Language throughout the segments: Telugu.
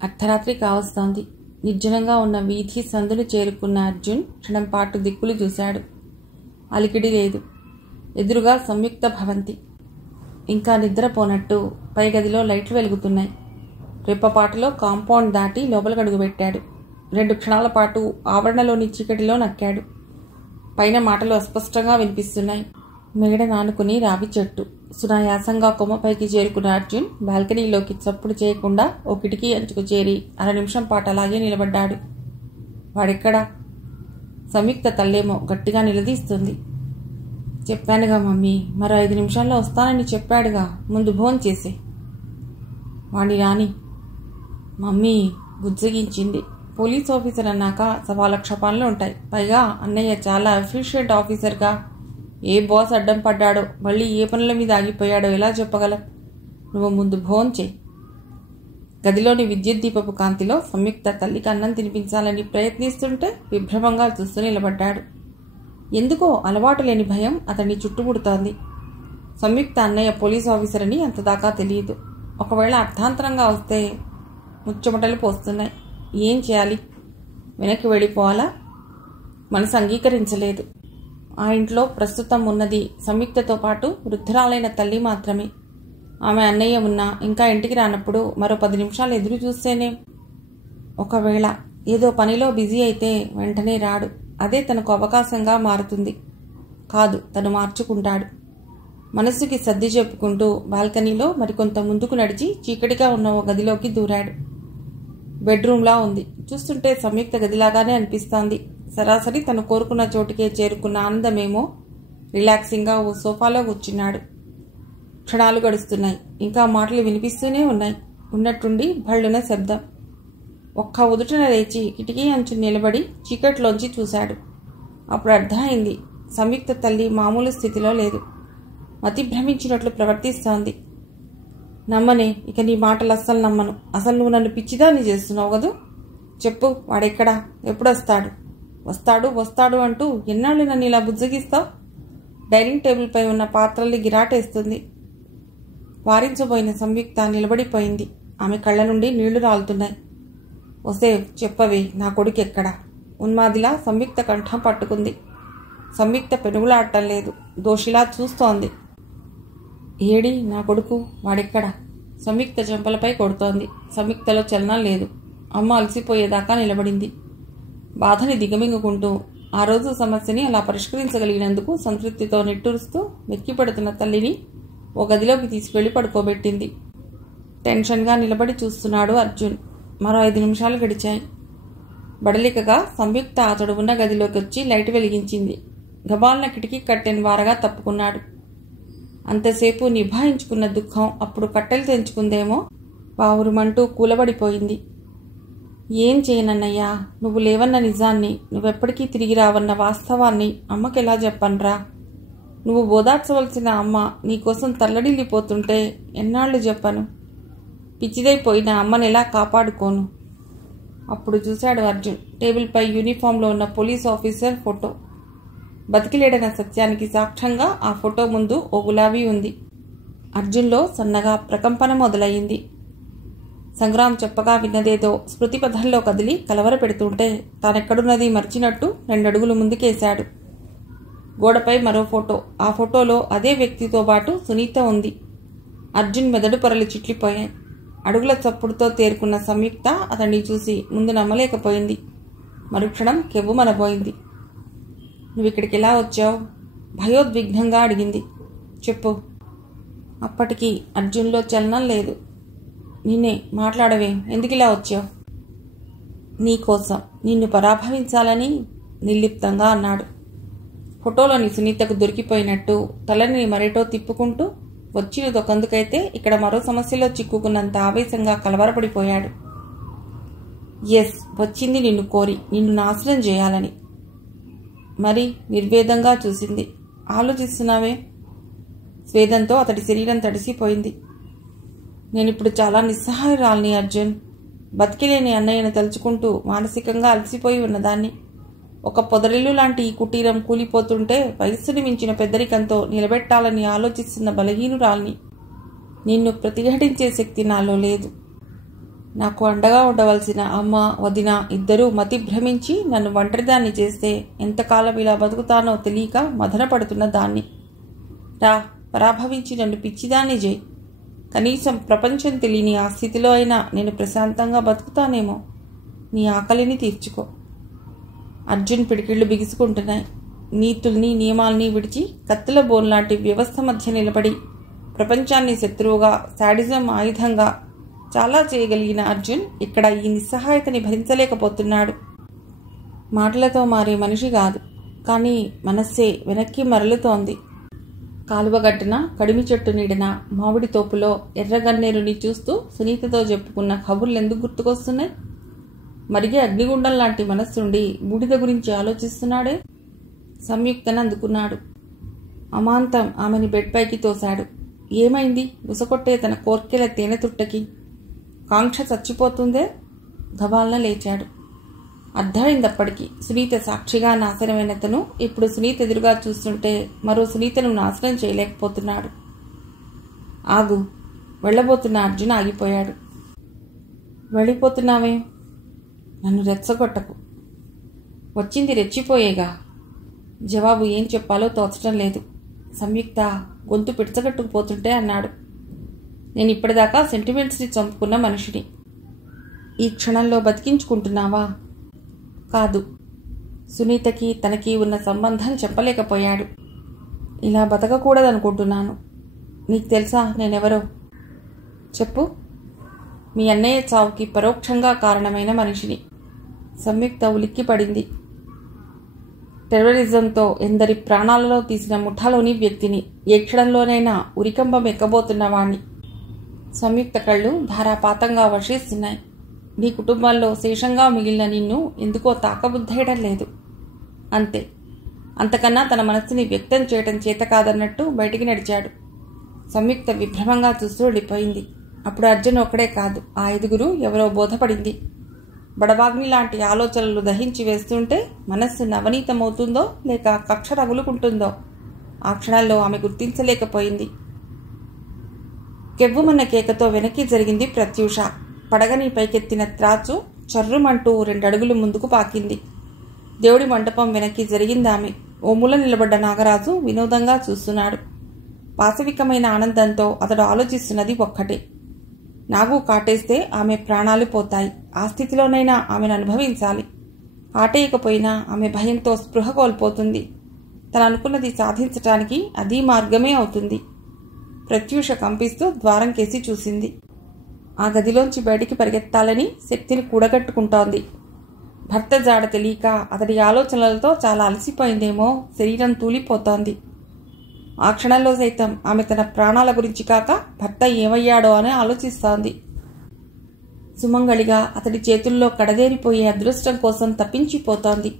అర్ధరాత్రి కావస్తోంది. నిర్జనంగా ఉన్న వీధి సందును చేరుకున్న అర్జున్ క్షణంపాటు దిక్కులు చూశాడు. అలికిడి లేదు. ఎదురుగా సంయుక్త భవంతి. ఇంకా నిద్రపోనట్టు పై గదిలో లైట్లు వెలుగుతున్నాయి. రెప్పపాటులో కాంపౌండ్ దాటి లోపలికి అడుగుపెట్టాడు. 2 క్షణాల పాటు ఆవరణలోని చీకటిలో నక్కాడు. పైన మాటలు అస్పష్టంగా వినిపిస్తున్నాయి. మేడ నానుకుని రావి చెట్టు. సునాయాసంగా కొమ్మపైకి చేరుకున్న అర్జున్ బాల్కనీలోకి చప్పుడు చేయకుండా ఓ కిటికీ అంచుకు చేరి 1/2 నిమిషం పాటు అలాగే నిలబడ్డాడు. వాడెక్కడా? సంయుక్త తల్లేమో గట్టిగా నిలదీస్తుంది. చెప్పానుగా మమ్మీ, మరో 5 నిమిషాల్లో వస్తానని చెప్పాడుగా, ముందు భోన్ చేసే. వాణ్ణి రాని. మమ్మీ బుజ్జగించింది. పోలీస్ ఆఫీసర్ అన్నాక 1,00,000 పనులు ఉంటాయి. పైగా అన్నయ్య చాలా ఎఫిషియెంట్ ఆఫీసర్గా. ఏ బాస్ అడ్డం పడ్డాడో, మళ్ళీ ఏ పనుల మీద ఆగిపోయాడో ఎలా చెప్పగలం? నువ్వు ముందు భోన్ చేయి. గదిలోని విద్యుత్ దీపపు కాంతిలో సంయుక్త తల్లికి అన్నం తినిపించాలని ప్రయత్నిస్తుంటే విభ్రమంగా చూస్తూ నిలబడ్డాడు. ఎందుకో అలవాటు లేని భయం అతన్ని చుట్టుముడుతోంది. సంయుక్త అన్నయ్య పోలీస్ ఆఫీసర్ అని అంతదాకా తెలియదు. ఒకవేళ అర్థాంతరంగా వస్తే ముచ్చమటలు పోస్తున్నాయి. ఏం చేయాలి? వెనక్కి వెళ్ళిపోవాలా? మనసు అంగీకరించలేదు. ఆ ఇంట్లో ప్రస్తుతం ఉన్నది సంయుక్తతో పాటు వృద్ధురాలైన తల్లి మాత్రమే. ఆమె అన్నయ్య ఉన్నా ఇంకా ఇంటికి రానప్పుడు మరో 10 నిమిషాలు ఎదురు చూస్తేనే. ఒకవేళ ఏదో పనిలో బిజీ అయితే వెంటనే రాడు. అదే తనకు అవకాశంగా మారుతుంది. కాదు, తను మార్చుకుంటాడు. మనసుకి సర్ది చెప్పుకుంటూ బాల్కనీలో మరికొంత ముందుకు నడిచి చీకటిగా ఉన్న ఓ గదిలోకి దూరాడు. బెడ్రూమ్లా ఉంది. చూస్తుంటే సంయుక్త గదిలాగానే అనిపిస్తోంది. సరాసరి తను కోరుకున్న చోటుకే చేరుకున్న ఆనందమేమో. రిలాక్సింగ్గా ఓ సోఫాలో కూర్చున్నాడు. క్షణాలు గడుస్తున్నాయి. ఇంకా మాటలు వినిపిస్తూనే ఉన్నాయి. ఉన్నట్టుండి భళ్ళున శబ్దం. ఒక్క ఉదుటన లేచి కిటికీ అంచు నిలబడి చీకట్లోంచి చూశాడు. అప్పుడు అర్థమైంది, సంయుక్త తల్లి మామూలు స్థితిలో లేదు. మతి భ్రమించినట్లు ప్రవర్తిస్తోంది. నమ్మనే, ఇక నీ మాటలు అస్సలు నమ్మను. అసలు నువ్వు నన్ను పిచ్చిదాన్ని చేస్తున్నావు కదూ. చెప్పు, వాడెక్కడా? ఎప్పుడొస్తాడు? వస్తాడు వస్తాడు అంటూ ఎన్నాళ్ళు నన్ను ఇలా బుజ్జగిస్తావు? డైనింగ్ టేబుల్పై ఉన్న పాత్రల్ని గిరాటేస్తుంది. వారించబోయిన సంయుక్త నిలబడిపోయింది. ఆమె కళ్ళ నుండి నీళ్లు రాలుతున్నాయి. ఒసే చెప్పవే, నా కొడుకు ఎక్కడా? ఉన్మాదిలా సంయుక్త కంఠం పట్టుకుంది. సంయుక్త పెనుగులాడటం లేదు. దోషిలా చూస్తోంది. ఏడి నా కొడుకు? వాడెక్కడా? సంయుక్త చెంపలపై కొడుతోంది. సంయుక్తలో చలనం లేదు. అమ్మ అలసిపోయేదాకా నిలబడింది. బాధని దిగమింగుకుంటూ ఆ రోజు సమస్యని అలా పరిష్కరించగలిగినందుకు సంతృప్తితో నిట్టూరుస్తూ వెక్కిపడుతున్న తల్లిని ఓ గదిలోకి తీసుకెళ్లి పడుకోబెట్టింది. టెన్షన్గా నిలబడి చూస్తున్నాడు అర్జున్. మరో 5 నిమిషాలు గడిచాయి. బడలికగా సంయుక్త అతడు ఉన్న గదిలోకి వచ్చి లైట్ వెలిగించింది. గబాల్న కిటికీ కట్టెన్ వారగా తప్పుకున్నాడు. అంతసేపు నిభాయించుకున్న దుఃఖం అప్పుడు కట్టెలు తెంచుకుందేమో. పావురుమంటూ కూలబడిపోయింది. ఏం చేయనన్నయ్యా, నువ్వు లేవన్న నిజాన్ని, నువ్వెప్పటికీ తిరిగి రావన్న వాస్తవాన్ని అమ్మకెలా చెప్పనురా? నువ్వు ఓదార్చవలసిన అమ్మ నీకోసం తల్లడిల్లిపోతుంటే ఎన్నాళ్ళు చెప్పను? పిచ్చిదైపోయిన అమ్మని ఎలా కాపాడుకోను? అప్పుడు చూశాడు అర్జున్ టేబుల్పై యూనిఫామ్లో ఉన్న పోలీస్ ఆఫీసర్ ఫోటో. బతికిలేడన సత్యానికి సాక్ష్యంగా ఆ ఫోటో ముందు ఓ గులాబీ ఉంది. అర్జున్లో సన్నగా ప్రకంపన మొదలయ్యింది. సంగ్రామ్ చెప్పగా విన్నదేదో స్మృతిపథంలో కదిలి కలవర పెడుతుంటే తానెక్కడున్నది మర్చినట్టు 2 అడుగులు ముందుకేశాడు. గోడపై మరో ఫోటో. ఆ ఫోటోలో అదే వ్యక్తితో పాటు సునీత ఉంది. అర్జున్ మెదడు పొరలు చిట్లిపోయాయి. అడుగుల చప్పుడుతో తేరుకున్న సంయుక్త అతన్ని చూసి ముందు నమ్మలేకపోయింది. మరుక్షణం కెవ్వుమనబోయింది. నువ్విక్కడికి ఎలా వచ్చావు? భయోద్విగ్నంగా అడిగింది. చెప్పు. అప్పటికి అర్జున్లో చలనం లేదు. నిన్నే, మాట్లాడవే, ఎందుకిలా వచ్చావు? నీకోసం, నిన్ను పరాభవించాలని నిర్లిప్తంగా అన్నాడు. ఫోటోలోని సునీతకు దొరికిపోయినట్టు తలని మరేటో తిప్పుకుంటూ వచ్చినదొకందుకైతే ఇక్కడ మరో సమస్యలో చిక్కుకున్నంత ఆవేశంగా కలవరపడిపోయాడు. ఎస్, వచ్చింది నిన్ను కోరి, నిన్ను నాశనం చేయాలని. మరి నిర్వేదంగా చూసింది. ఆలోచిస్తున్నావే? స్వేదంతో అతడి శరీరం తడిసిపోయింది. నేనిప్పుడు చాలా నిస్సహాయురాల్ని అర్జున్. బతికిలేని అన్నయ్యను తలుచుకుంటూ మానసికంగా అలసిపోయి ఉన్నదాన్ని. ఒక పొదరిల్లు లాంటి ఈ కుటీరం కూలిపోతుంటే వయస్సుని మించిన పెద్దరికంతో నిలబెట్టాలని ఆలోచిస్తున్న బలహీనురాల్ని. నిన్ను ప్రతిఘటించే శక్తి నాలో లేదు. నాకు అండగా ఉండవలసిన అమ్మ వదిన ఇద్దరూ మతి భ్రమించి నన్ను ఒంటరిదాన్ని చేస్తే ఎంతకాలం ఇలా బతుకుతానో తెలియక మదన పడుతున్న దాన్ని. రా, పరాభవించి నన్ను పిచ్చిదాన్ని చేయి. కనీసం ప్రపంచం తెలియని ఆ స్థితిలో అయినా నేను ప్రశాంతంగా బతుకుతానేమో. నీ ఆకలిని తీర్చుకో. అర్జున్ పిడికిళ్ళు బిగుసుకుంటున్నాయి. నీతుల్ని నియమాల్ని విడిచి కత్తుల బోన్లాంటి వ్యవస్థ మధ్య నిలబడి ప్రపంచాన్ని శత్రువుగా, శాడిజం ఆయుధంగా చాలా చేయగలిగిన అర్జున్ ఇక్కడ ఈ నిస్సహాయతని భరించలేకపోతున్నాడు. మాటలతో మారే మనిషి కాదు, కానీ మనస్సే వెనక్కి మరలుతోంది. కాలువగట్టున కడిమి చెట్టు నీడిన మామిడి తోపులో ఎర్రగన్నేరుని చూస్తూ సునీతతో చెప్పుకున్న కబుర్లెందుకు గుర్తుకొస్తున్నాయి? మరిగే అగ్నిగుండం లాంటి మనస్సుండి బూడిద గురించి ఆలోచిస్తున్నాడే. సంయుక్తను అందుకున్నాడు. అమాంతం ఆమెని బెడ్ పైకి తోశాడు. ఏమైంది? ఉసకొట్టే తన కోర్కెల తేనె తుట్టకి కాంక్ష చచ్చిపోతుందే. గబాలన లేచాడు. అర్థమైందప్పటికి సునీత సాక్షిగా నాశనమైన తను ఇప్పుడు సునీత ఎదురుగా చూస్తుంటే మరో సునీతను నాశనం చేయలేకపోతున్నాడు. ఆగు, వెళ్ళబోతున్న అర్జున్ ఆగిపోయాడు. వెళ్ళిపోతున్నావే? నన్ను రెచ్చగొట్టకు. వచ్చింది రెచ్చిపోయేగా. జవాబు ఏం చెప్పాలో తోచటం లేదు. సంయుక్త గొంతు పిడచగట్టుకుపోతుంటే అన్నాడు. నేను ఇప్పటిదాకా సెంటిమెంట్స్ని చంపుకున్న మనిషిని. ఈ క్షణంలో బతికించుకుంటున్నావా? కాదు. సునీతకి తనకి ఉన్న సంబంధం చెప్పలేకపోయాడు. ఇలా బతకకూడదనుకుంటున్నాను. నీకు తెలుసా నేనెవరో? చెప్పు. మీ అన్నయ్య చావుకి పరోక్షంగా కారణమైన మనిషిని. సంయుక్త ఉలిక్కి పడింది. టెర్రరిజంతో ఎందరి ప్రాణాలలో తీసిన ముఠాలోని వ్యక్తిని, ఏ క్షణంలోనైనా ఉరికంబం ఎక్కబోతున్నవాణ్ణి. సంయుక్త కళ్ళు ధారాపాతంగా వర్షిస్తున్నాయి. నీ కుటుంబంలో శేషంగా మిగిలిన నిన్ను ఎందుకో తాకబుద్ధేయడం లేదు. అంతే. అంతకన్నా తన మనస్సుని వ్యక్తం చేయటం చేత కాదన్నట్టు బయటికి నడిచాడు. సంయుక్త విభ్రమంగా చూస్తూ వెళ్ళిపోయింది. అప్పుడు అర్జున్ ఒక్కడే కాదు, ఆ ఐదుగురు ఎవరో బోధపడింది. బడబాగ్ని లాంటి ఆలోచనలు దహించి వేస్తుంటే మనస్సు నవనీతమవుతుందో లేక కక్ష రగులుకుంటుందో ఆ క్షణాల్లో ఆమె గుర్తించలేకపోయింది. కెవ్వుమన్న కేకతో వెనక్కి జరిగింది ప్రత్యూష. పడగని పైకెత్తిన త్రాచు చర్రుమంటూ 2 అడుగులు ముందుకు పాకింది. దేవుడి మంటపం వెనక్కి జరిగిందామె. ఓ మూల నిలబడ్డ నాగరాజు వినోదంగా చూస్తున్నాడు. వాస్తవికమైన ఆనందంతో అతడు ఆలోచిస్తున్నది ఒక్కటే. నాగు కాటేస్తే ఆమె ప్రాణాలు పోతాయి. ఆ స్థితిలోనైనా ఆమెను అనుభవించాలి. కాటేయకపోయినా ఆమె భయంతో స్పృహ కోల్పోతుంది. తను అనుకున్నది సాధించటానికి అది మార్గమే అవుతుంది. ప్రత్యూష కంపిస్తూ ద్వారం కేసి చూసింది. ఆ గదిలోంచి బయటికి పరిగెత్తాలని శక్తిని కూడగట్టుకుంటోంది. భర్త జాడ తెలియక అతడి ఆలోచనలతో చాలా అలసిపోయిందేమో, శరీరం తూలిపోతోంది. ఆ క్షణంలో సైతం ఆమె తన ప్రాణాల గురించి కాక భర్త ఏమయ్యాడో అని ఆలోచిస్తోంది. సుమంగళిగా అతడి చేతుల్లో కడదేరిపోయే అదృష్టం కోసం తప్పించిపోతోంది.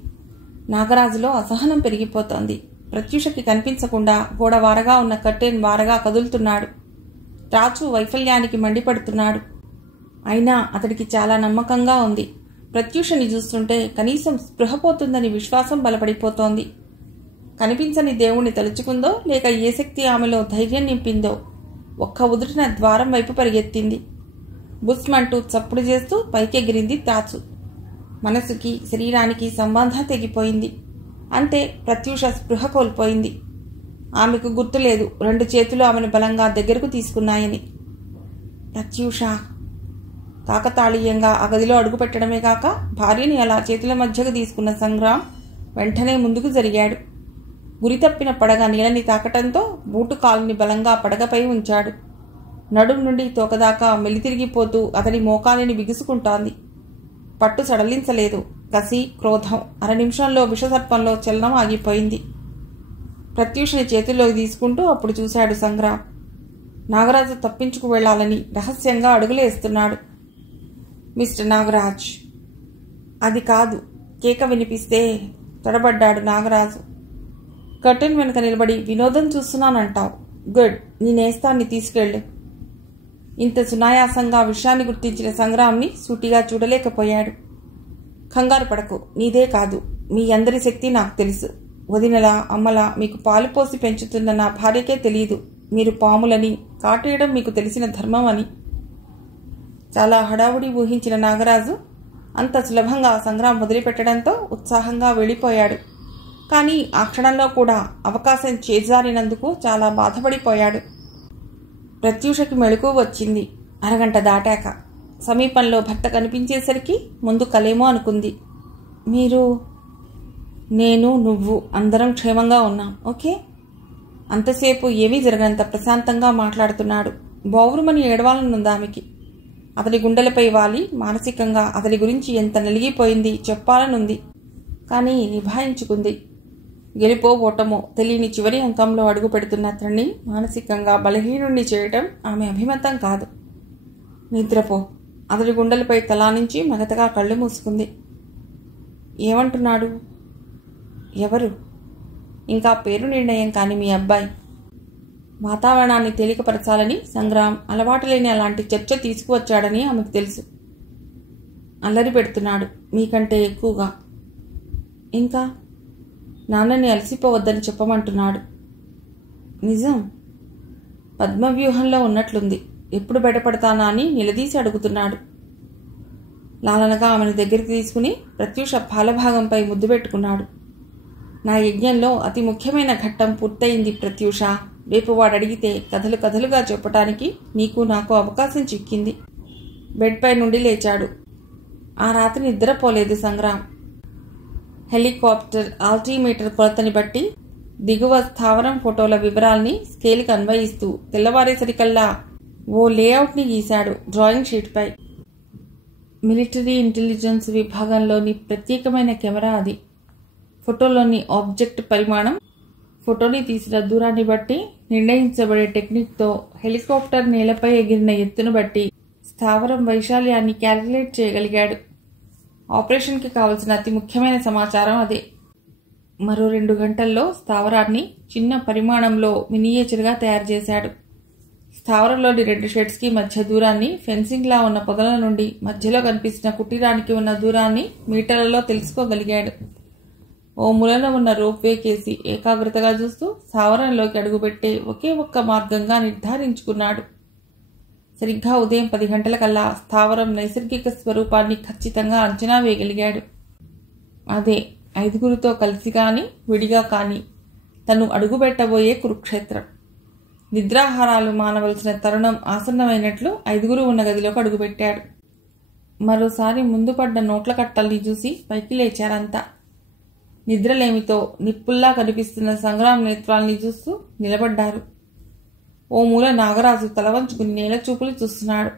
నాగరాజులో అసహనం పెరిగిపోతోంది. ప్రత్యూషకి కనిపించకుండా గోడ వారగా ఉన్న కర్టెన్ వారగా కదులుతున్నాడు. రాచు వైఫల్యానికి మండిపడుతున్నాడు. అయినా అతడికి చాలా నమ్మకంగా ఉంది. ప్రత్యూషని చూస్తుంటే కనీసం స్పృహపోతుందని విశ్వాసం బలపడిపోతోంది. కనిపించని దేవుణ్ణి తలుచుకుందో లేక ఏ శక్తి ఆమెలో ధైర్యం నింపిందో ఒక్క ఉదుటిన ద్వారం వైపు పరిగెత్తింది. బుస్మంటూ చప్పుడు చేస్తూ పైకెగిరింది తాచు. మనసుకి శరీరానికి సంబంధం తెగిపోయింది. అంతే, ప్రత్యూష స్పృహ కోల్పోయింది. ఆమెకు గుర్తులేదు 2 చేతులు ఆమెను బలంగా దగ్గరకు తీసుకున్నాయని. ప్రత్యూష కాకతాళీయంగా ఆ గదిలో అడుగుపెట్టడమే కాక భార్యని అలా చేతుల మధ్యకు తీసుకున్న సంగ్రామ్ వెంటనే ముందుకు జరిగాడు. గురి తప్పిన పడగ నీళ్ళని తాకటంతో బూటు కాలుని బలంగా పడగపై ఉంచాడు. నడుం నుండి తోకదాకా మెలితిరిగిపోతూ అతని మోకాలిని బిగుసుకుంటోంది. పట్టు సడలించలేదు. కసి, క్రోధం 1/2 నిమిషంలో విషసర్పంలో చలనం ఆగిపోయింది. ప్రత్యూషని చేతుల్లోకి తీసుకుంటూ అప్పుడు చూశాడు సంగ్రామ్. నాగరాజు తప్పించుకు వెళ్లాలని రహస్యంగా అడుగులేస్తున్నాడు. మిస్టర్ నాగరాజ్. అది కాదు. కేక వినిపిస్తే తడబడ్డాడు నాగరాజు. కర్టెన్ వెనుక నిలబడి వినోదం చూస్తున్నానంటావు. గుడ్, నీ నేస్తాన్ని తీసుకెళ్ళు. ఇంత సునాయాసంగా విషయాన్ని గుర్తించిన సంగ్రామ్ని సూటిగా చూడలేకపోయాడు. కంగారు పడకు. నీదే కాదు, మీ అందరి శక్తి నాకు తెలుసు. వదినలా అమ్మలా మీకు పాలు పోసి పెంచుతున్న నా భార్యకే తెలియదు మీరు పాములని, కాటేయడం మీకు తెలిసిన ధర్మం అని. చాలా హడావుడి ఊహించిన నాగరాజు అంత సులభంగా సంగ్రామ్ వదిలిపెట్టడంతో ఉత్సాహంగా వెళ్ళిపోయాడు. కానీ ఆ క్షణంలో కూడా అవకాశం చేజారినందుకు చాలా బాధపడిపోయాడు. ప్రత్యూషకి మెళుకు వచ్చింది. అరగంట దాటాక సమీపంలో భర్త కనిపించేసరికి ముందు కలేమో అనుకుంది. మీరు, నేను, నువ్వు అందరం క్షేమంగా ఉన్నాం, ఓకే? అంతసేపు ఏమీ జరగనంత ప్రశాంతంగా మాట్లాడుతున్నాడు. బౌరుమని ఏడవాలనుంది ఆమెకి. అతడి గుండెలపై వాలి మానసికంగా అతడి గురించి ఎంత నలిగిపోయింది చెప్పాలనుంది. కానీ నిభాయించుకుంది. గెలుపో ఓటమో తెలియని చివరి అంకంలో అడుగు పెడుతున్న అతన్ని మానసికంగా బలహీనుణ్ణి చేయటం ఆమె అభిమతం కాదు. నిద్రపో. అతడి గుండెలపై తలానించి మగతగా కళ్ళు మూసుకుంది. ఏమంటున్నాడు? ఎవరు? ఇంకా పేరు నిర్ణయం కాని మీ అబ్బాయి. వాతావరణాన్ని తేలికపరచాలని సంగ్రామ్ అలవాటు లేని అలాంటి చర్చ తీసుకువచ్చాడని ఆమెకు తెలుసు. అల్లరి పెడుతున్నాడు మీకంటే ఎక్కువగా. ఇంకా నాన్నని అలసిపోవద్దని చెప్పమంటున్నాడు. నిజం? పద్మవ్యూహంలో ఉన్నట్లుంది. ఎప్పుడు బయటపడతానా అని నిలదీసి అడుగుతున్నాడు. లాలనగా ఆమెను దగ్గరికి తీసుకుని ప్రత్యూష పాలభాగంపై ముద్దు పెట్టుకున్నాడు. నా యజ్ఞంలో అతి ముఖ్యమైన ఘట్టం పూర్తయింది ప్రత్యూష. రేపు వాడు అడిగితే కథలు కథలుగా చెప్పటానికి నీకు నాకు అవకాశం చిక్కింది. బెడ్పై నుండి లేచాడు. ఆ రాత్రి నిద్రపోలేదు సంగ్రామ్. హెలికాప్టర్ ఆల్టీమీటర్ కొలతని బట్టి దిగువ స్థావరం ఫోటోల వివరాల్ని స్కేల్కి అన్వయిస్తూ తెల్లవారేసరికల్లా ఓ లేఅవుట్ని గీశాడు డ్రాయింగ్ షీట్పై. మిలిటరీ ఇంటెలిజెన్స్ విభాగంలోని ప్రత్యేకమైన కెమెరా అది. ఫోటోలోని ఆబ్జెక్ట్ పరిమాణం, ఫోటోని తీసిన దూరాన్ని బట్టి నిర్ణయించబడే టెక్నిక్తో హెలికాప్టర్ నేలపై ఎగిరిన ఎత్తును బట్టి స్థావరం వైశాల్యాన్ని క్యాలిక్యులేట్ చేయగలిగాడు. ఆపరేషన్కి కావలసిన అతి ముఖ్యమైన సమాచారం అదే. మరో 2 గంటల్లో స్థావరాన్ని చిన్న పరిమాణంలో మినియేచర్గా తయారు చేశాడు. స్థావరంలోని 2 షెడ్స్కి మధ్య దూరాన్ని, ఫెన్సింగ్లా ఉన్న పొదల నుండి మధ్యలో కనిపిస్తున్న కుటీరానికి ఉన్న దూరాన్ని మీటర్లలో తెలుసుకోగలిగాడు. ఓ మూలన ఉన్న రోప్వే కేసి ఏకాగ్రతగా చూస్తూ స్థావరంలోకి అడుగుపెట్టే ఒకే ఒక్క మార్గంగా నిర్ధారించుకున్నాడు. సరిగ్గా ఉదయం 10 గంటలకల్లా స్థావరం నైసర్గిక స్వరూపాన్ని ఖచ్చితంగా అంచనా వేయగలిగాడు. అదే 5గురితో కలిసి కానీ విడిగా కానీ తను అడుగుపెట్టబోయే కురుక్షేత్రం. నిద్రాహారాలు మానవలసిన తరుణం ఆసన్నమైనట్లు 5గురు ఉన్న గదిలోకి అడుగుపెట్టాడు. మరోసారి ముందు పడ్డ నోట్ల కట్టల్ని చూసి పైకి లేచారంతా. నిద్రలేమితో నిప్పుల్లా కనిపిస్తున్న సంగ్రామ్ నేత్రాల్ని చూస్తూ నిలబడ్డారు. ఓ మూల నాగరాజు తలవంచుకుని నేల చూపులు చూస్తున్నాడు.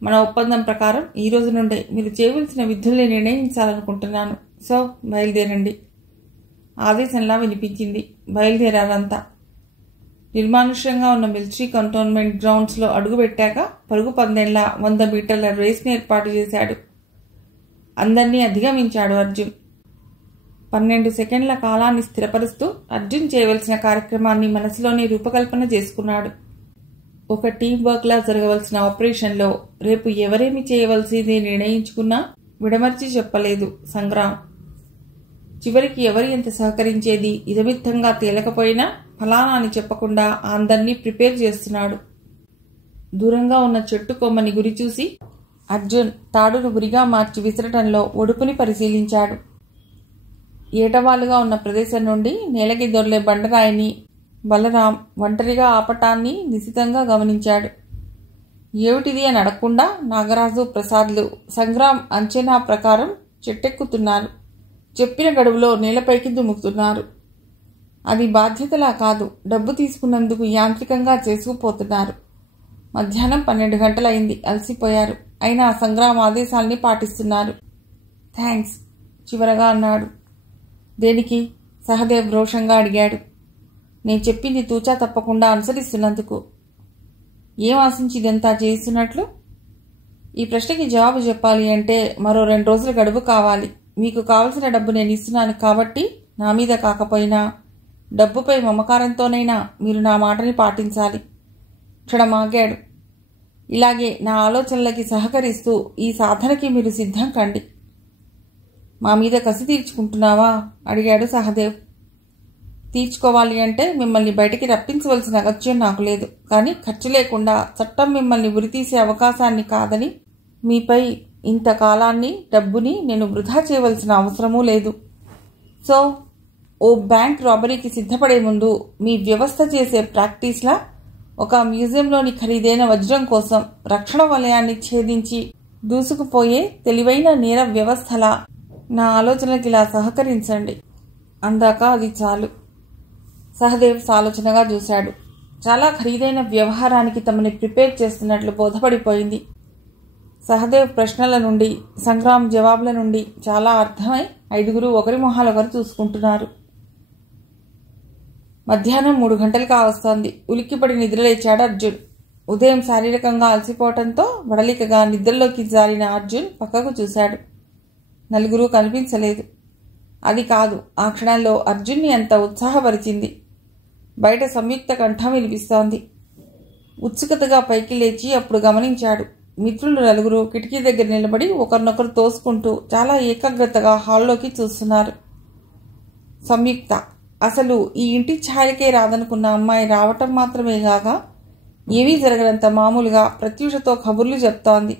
మన ఒప్పందం ప్రకారం ఈ రోజు నుండే మీరు చేయవలసిన విధుల్ని నిర్ణయించాలనుకుంటున్నాను. సో బయలుదేరండి. ఆదేశంలా వినిపించింది. బయలుదేరారంతా. నిర్మానుష్యంగా ఉన్న మిలిటరీ కంటోన్మెంట్ గ్రౌండ్స్లో అడుగుపెట్టాక పరుగు పందెంలా 100 మీటర్ల రేస్ని ఏర్పాటు చేశాడు. అందర్నీ అధిగమించాడు అర్జున్. 12 సెకండ్ల కాలాన్ని స్థిరపరుస్తూ అర్జున్ చేయవలసిన కార్యక్రమాన్ని మనసులోనే రూపకల్పన చేసుకున్నాడు. ఒక టీం వర్క్లా జరగవలసిన ఆపరేషన్లో రేపు ఎవరేమి చేయవలసింది నిర్ణయించుకున్నా విడమర్చి చెప్పలేదు సంగ్రామ్. చివరికి ఎవరు ఎంత సహకరించేది ఇదమిత్తంగా తేలకపోయినా ఫలానా అని చెప్పకుండా అందర్నీ ప్రిపేర్ చేస్తున్నాడు. దూరంగా ఉన్న చెట్టు కొమ్మని గురి చూసి అర్జున్ తాడును గురిగా మార్చి విసరటంలో ఒడుపుని పరిశీలించాడు. ఏటవాలుగా ఉన్న ప్రదేశం నుండి నేలకి దొర్లే బండరాయిని బలరాం ఒంటరిగా ఆపటాన్ని నిశితంగా గమనించాడు. ఏమిటిది అని అడగకుండా నాగరాజు ప్రసాద్లు సంగ్రామ్ అంచనా ప్రకారం చెట్టెక్కుతున్నారు. చెప్పిన గడువులో నేలపైకి దుముకుతున్నారు. అది బాధ్యతలా కాదు, డబ్బు తీసుకున్నందుకు యాంత్రికంగా చేసుకుపోతున్నారు. మధ్యాహ్నం 12 గంటలైంది. అలసిపోయారు. అయినా సంగ్రామ్ ఆదేశాల్ని పాటిస్తున్నారు. థ్యాంక్స్ చివరగా అన్నాడు. దేనికి? సహదేవ్ రోషంగా అడిగాడు. నేను చెప్పింది తూచా తప్పకుండా అనుసరిస్తున్నందుకు. ఏం ఆశించి ఇదంతా చేయిస్తున్నట్లు? ఈ ప్రశ్నకి జవాబు చెప్పాలి అంటే మరో 2 రోజుల గడువు కావాలి. మీకు కావలసిన డబ్బు నేను ఇస్తున్నాను కాబట్టి నా మీద కాకపోయినా డబ్బుపై మమకారంతోనైనా మీరు నా మాటని పాటించాలి. క్షణం ఆగాడు. ఇలాగే నా ఆలోచనలకి సహకరిస్తూ ఈ సాధనకి మీరు సిద్ధం కండి. మా మీద కసి తీర్చుకుంటున్నావా? అడిగాడు సహదేవ్. తీర్చుకోవాలి అంటే మిమ్మల్ని బయటికి రప్పించవలసిన అగత్యం నాకు లేదు. కానీ ఖర్చు లేకుండా చట్టం మిమ్మల్ని ఉరితీసే అవకాశాన్ని కాదని, మీపై ఇంతకాలాన్ని డబ్బుని నేను వృధా చేయవలసిన అవసరమూ లేదు. సో ఓ బ్యాంక్ రాబరీకి సిద్ధపడే ముందు మీ వ్యవస్థ చేసే ప్రాక్టీస్లా ఒక మ్యూజియంలోని ఖరీదైన వజ్రం కోసం రక్షణ వలయాన్ని ఛేదించి దూసుకుపోయే తెలివైన నేర వ్యవస్థలా నా ఆలోచనకి ఇలా సహకరించండి. అందాక అది చాలు. సహదేవ్ సాలోచనగా చూశాడు. చాలా ఖరీదైన వ్యవహారానికి తమని ప్రిపేర్ చేస్తున్నట్లు బోధపడిపోయింది. సహదేవ్ ప్రశ్నల నుండి, సంగ్రామ్ జవాబుల నుండి చాలా అర్థమై ఐదుగురు ఒకరి మొహాలొకరు చూసుకుంటున్నారు. మధ్యాహ్నం 3 గంటలు కావస్తోంది. ఉలిక్కిపడి నిద్రలేచాడు అర్జున్. ఉదయం శారీరకంగా అలసిపోవటంతో వడలికగా నిద్రలోకి జారిన అర్జున్ పక్కకు చూశాడు. నలుగురు కనిపించలేదు. అది కాదు ఆ క్షణంలో అర్జున్ని అంత ఉత్సాహపరిచింది. బయట సంయుక్త కంఠం వినిపిస్తోంది. ఉత్సుకతగా పైకి లేచి అప్పుడు గమనించాడు. మిత్రులు నలుగురు కిటికీ దగ్గర నిలబడి ఒకరినొకరు తోసుకుంటూ చాలా ఏకాగ్రతగా హాల్లోకి చూస్తున్నారు. సంయుక్త, అసలు ఈ ఇంటి ఛాయకే రాదనుకున్న అమ్మాయి రావటం మాత్రమే గాక ఏమీ జరగనంత మామూలుగా ప్రత్యూషతో కబుర్లు చెప్తోంది.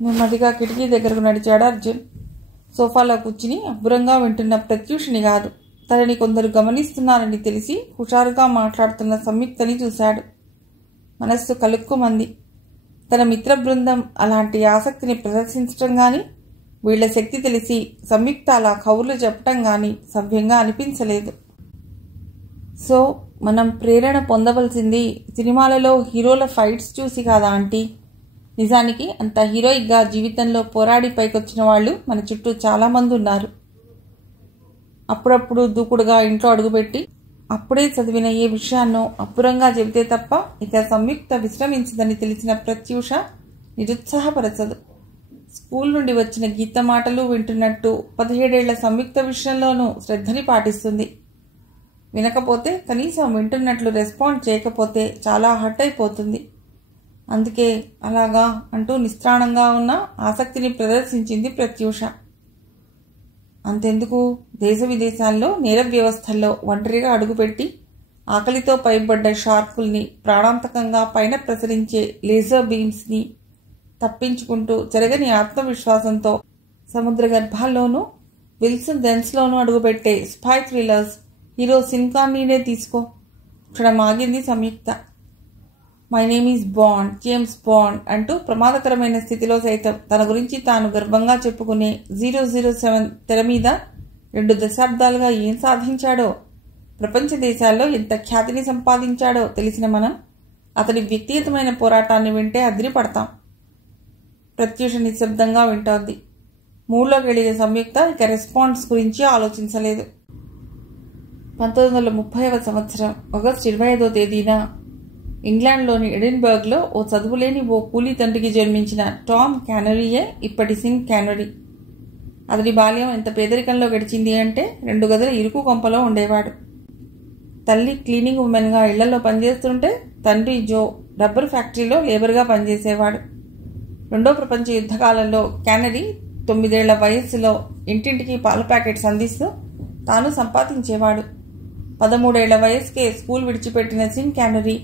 నెమ్మదిగా కిటికీ దగ్గరకు నడిచాడు అర్జున్. సోఫాలో కూర్చుని అబ్బురంగా వింటున్న ప్రత్యూషని కాదు, తనని కొందరు గమనిస్తున్నారని తెలిసి హుషారుగా మాట్లాడుతున్న సంయుక్తని చూశాడు. మనస్సు కలుక్కుమంది. తన మిత్ర బృందం అలాంటి ఆసక్తిని ప్రదర్శించటం గాని, వీళ్ల శక్తి తెలిసి సంయుక్త అలా కబుర్లు చెప్పటం గాని సభ్యంగా అనిపించలేదు. సో మనం ప్రేరణ పొందవలసింది సినిమాలలో హీరోల ఫైట్స్ చూసి కాదా ఆంటీ? నిజానికి అంత హీరోయిక్గా జీవితంలో పోరాడి పైకొచ్చిన వాళ్ళు మన చుట్టూ చాలామంది ఉన్నారు. అప్పుడప్పుడు దూకుడుగా ఇంట్లో అడుగుపెట్టి అప్పుడే చదివిన ఏ విషయాన్నో అప్పురంగా చెబితే తప్ప ఇక సంయుక్త విశ్రమించదని తెలిసిన ప్రత్యూష నిరుత్సాహపరచదు. స్కూల్ నుండి వచ్చిన గీత మాటలు వింటున్నట్టు 17 ఏళ్ల సంయుక్త విషయంలోనూ శ్రద్ధని పాటిస్తుంది. వినకపోతే కనీసం వింటున్నట్లు రెస్పాండ్ చేయకపోతే చాలా హర్ట్ అయిపోతుంది. అందుకే అలాగా అంటూ నిస్త్రాణంగా ఉన్న ఆసక్తిని ప్రదర్శించింది ప్రత్యూష. అంతెందుకు, దేశ విదేశాల్లో నేర వ్యవస్థల్లో ఒంటరిగా అడుగుపెట్టి ఆకలితో పైబడ్డ షార్కుల్ని, ప్రాణాంతకంగా పైన ప్రసరించే లేజర్ బీమ్స్ని తప్పించుకుంటూ చెరగని ఆత్మవిశ్వాసంతో సముద్ర గర్భాల్లోనూ విల్సన్ డెన్స్లోనూ అడుగుపెట్టే స్పై థ్రిల్లర్స్ హీరో సిన్కాన్నీనే తీసుకో. క్షణం ఆగింది Samyukta. My name is Bond, James Bond అంటూ ప్రమాదకరమైన స్థితిలో సైతం తన గురించి తాను గర్వంగా చెప్పుకునే 007 తెర మీద 2 దశాబ్దాలుగా ఏం సాధించాడో, ప్రపంచ దేశాల్లో ఎంత ఖ్యాతిని సంపాదించాడో తెలిసిన మనం అతని వ్యక్తిగతమైన పోరాటాన్ని వింటే అదిరిపడతాం. ప్రత్యూష నిశ్శబ్దంగా వింటోంది. మూడ్లోకి వెళ్ళిన సంయుక్త ఇక రెస్పాన్స్ గురించి ఆలోచించలేదు. 1930వ సంవత్సరం ఆగస్టు 25వ తేదీన ఇంగ్లాండ్లోని ఎడిన్బర్గ్లో ఓ చదువులేని ఓ కూలీ తండ్రికి జన్మించిన టామ్ క్యానరీయే ఇప్పటి సింగ్ క్యానరీ. అతడి బాల్యం ఎంత పేదరికంలో గడిచింది అంటే 2 గదుల ఇరుకు కొంపలో ఉండేవాడు. తల్లి క్లీనింగ్ ఉమెన్గా ఇళ్లలో పనిచేస్తుంటే తండ్రి జో రబ్బర్ ఫ్యాక్టరీలో లేబర్గా పనిచేసేవాడు. 2వ ప్రపంచ యుద్ధకాలంలో క్యానరీ 9 ఏళ్ల వయస్సులో ఇంటింటికి పాల ప్యాకెట్స్ అందిస్తూ తాను సంపాదించేవాడు. 13 ఏళ్ల వయసుకే స్కూల్ విడిచిపెట్టిన సింగ్ క్యానరీ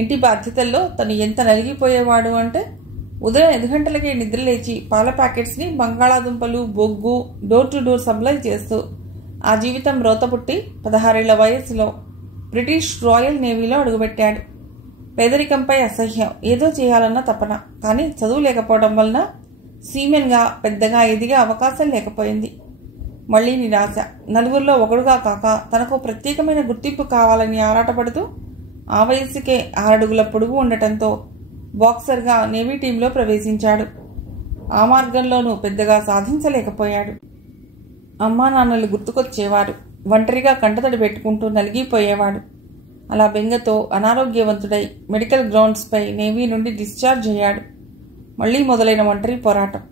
ఇంటి బాధ్యతల్లో తను ఎంత నలిగిపోయేవాడు అంటే ఉదయం 5 గంటలకే నిద్రలేచి పాల ప్యాకెట్స్ని బంగాళాదుంపలు, బొగ్గు డోర్ టు డోర్ సప్లై చేస్తూ ఆ జీవితం రోతపుట్టి 16 ఏళ్ల వయసులో బ్రిటిష్ రాయల్ నేవీలో అడుగుపెట్టాడు. పేదరికంపై అసహ్యం, ఏదో చేయాలన్న తపన, కానీ చదువు లేకపోవడం వలన సీమెన్గా పెద్దగా ఎదిగే అవకాశం లేకపోయింది. మళ్లీ నిరాశ. నలుగురిలో ఒకడుగా కాక తనకు ప్రత్యేకమైన గుర్తింపు కావాలని ఆరాటపడుతూ ఆ వయస్సుకే 6 అడుగుల పొడుగు ఉండటంతో బాక్సర్గా నేవీ టీంలో ప్రవేశించాడు. ఆ మార్గంలోనూ పెద్దగా సాధించలేకపోయాడు. అమ్మా నాన్నలు గుర్తుకొచ్చేవారు. ఒంటరిగా కంటతడి పెట్టుకుంటూ నలిగిపోయేవాడు. అలా బెంగతో అనారోగ్యవంతుడై మెడికల్ గ్రౌండ్స్పై నేవీ నుండి డిశ్చార్జ్ అయ్యాడు. మళ్లీ మొదలైన ఒంటరి పోరాటం.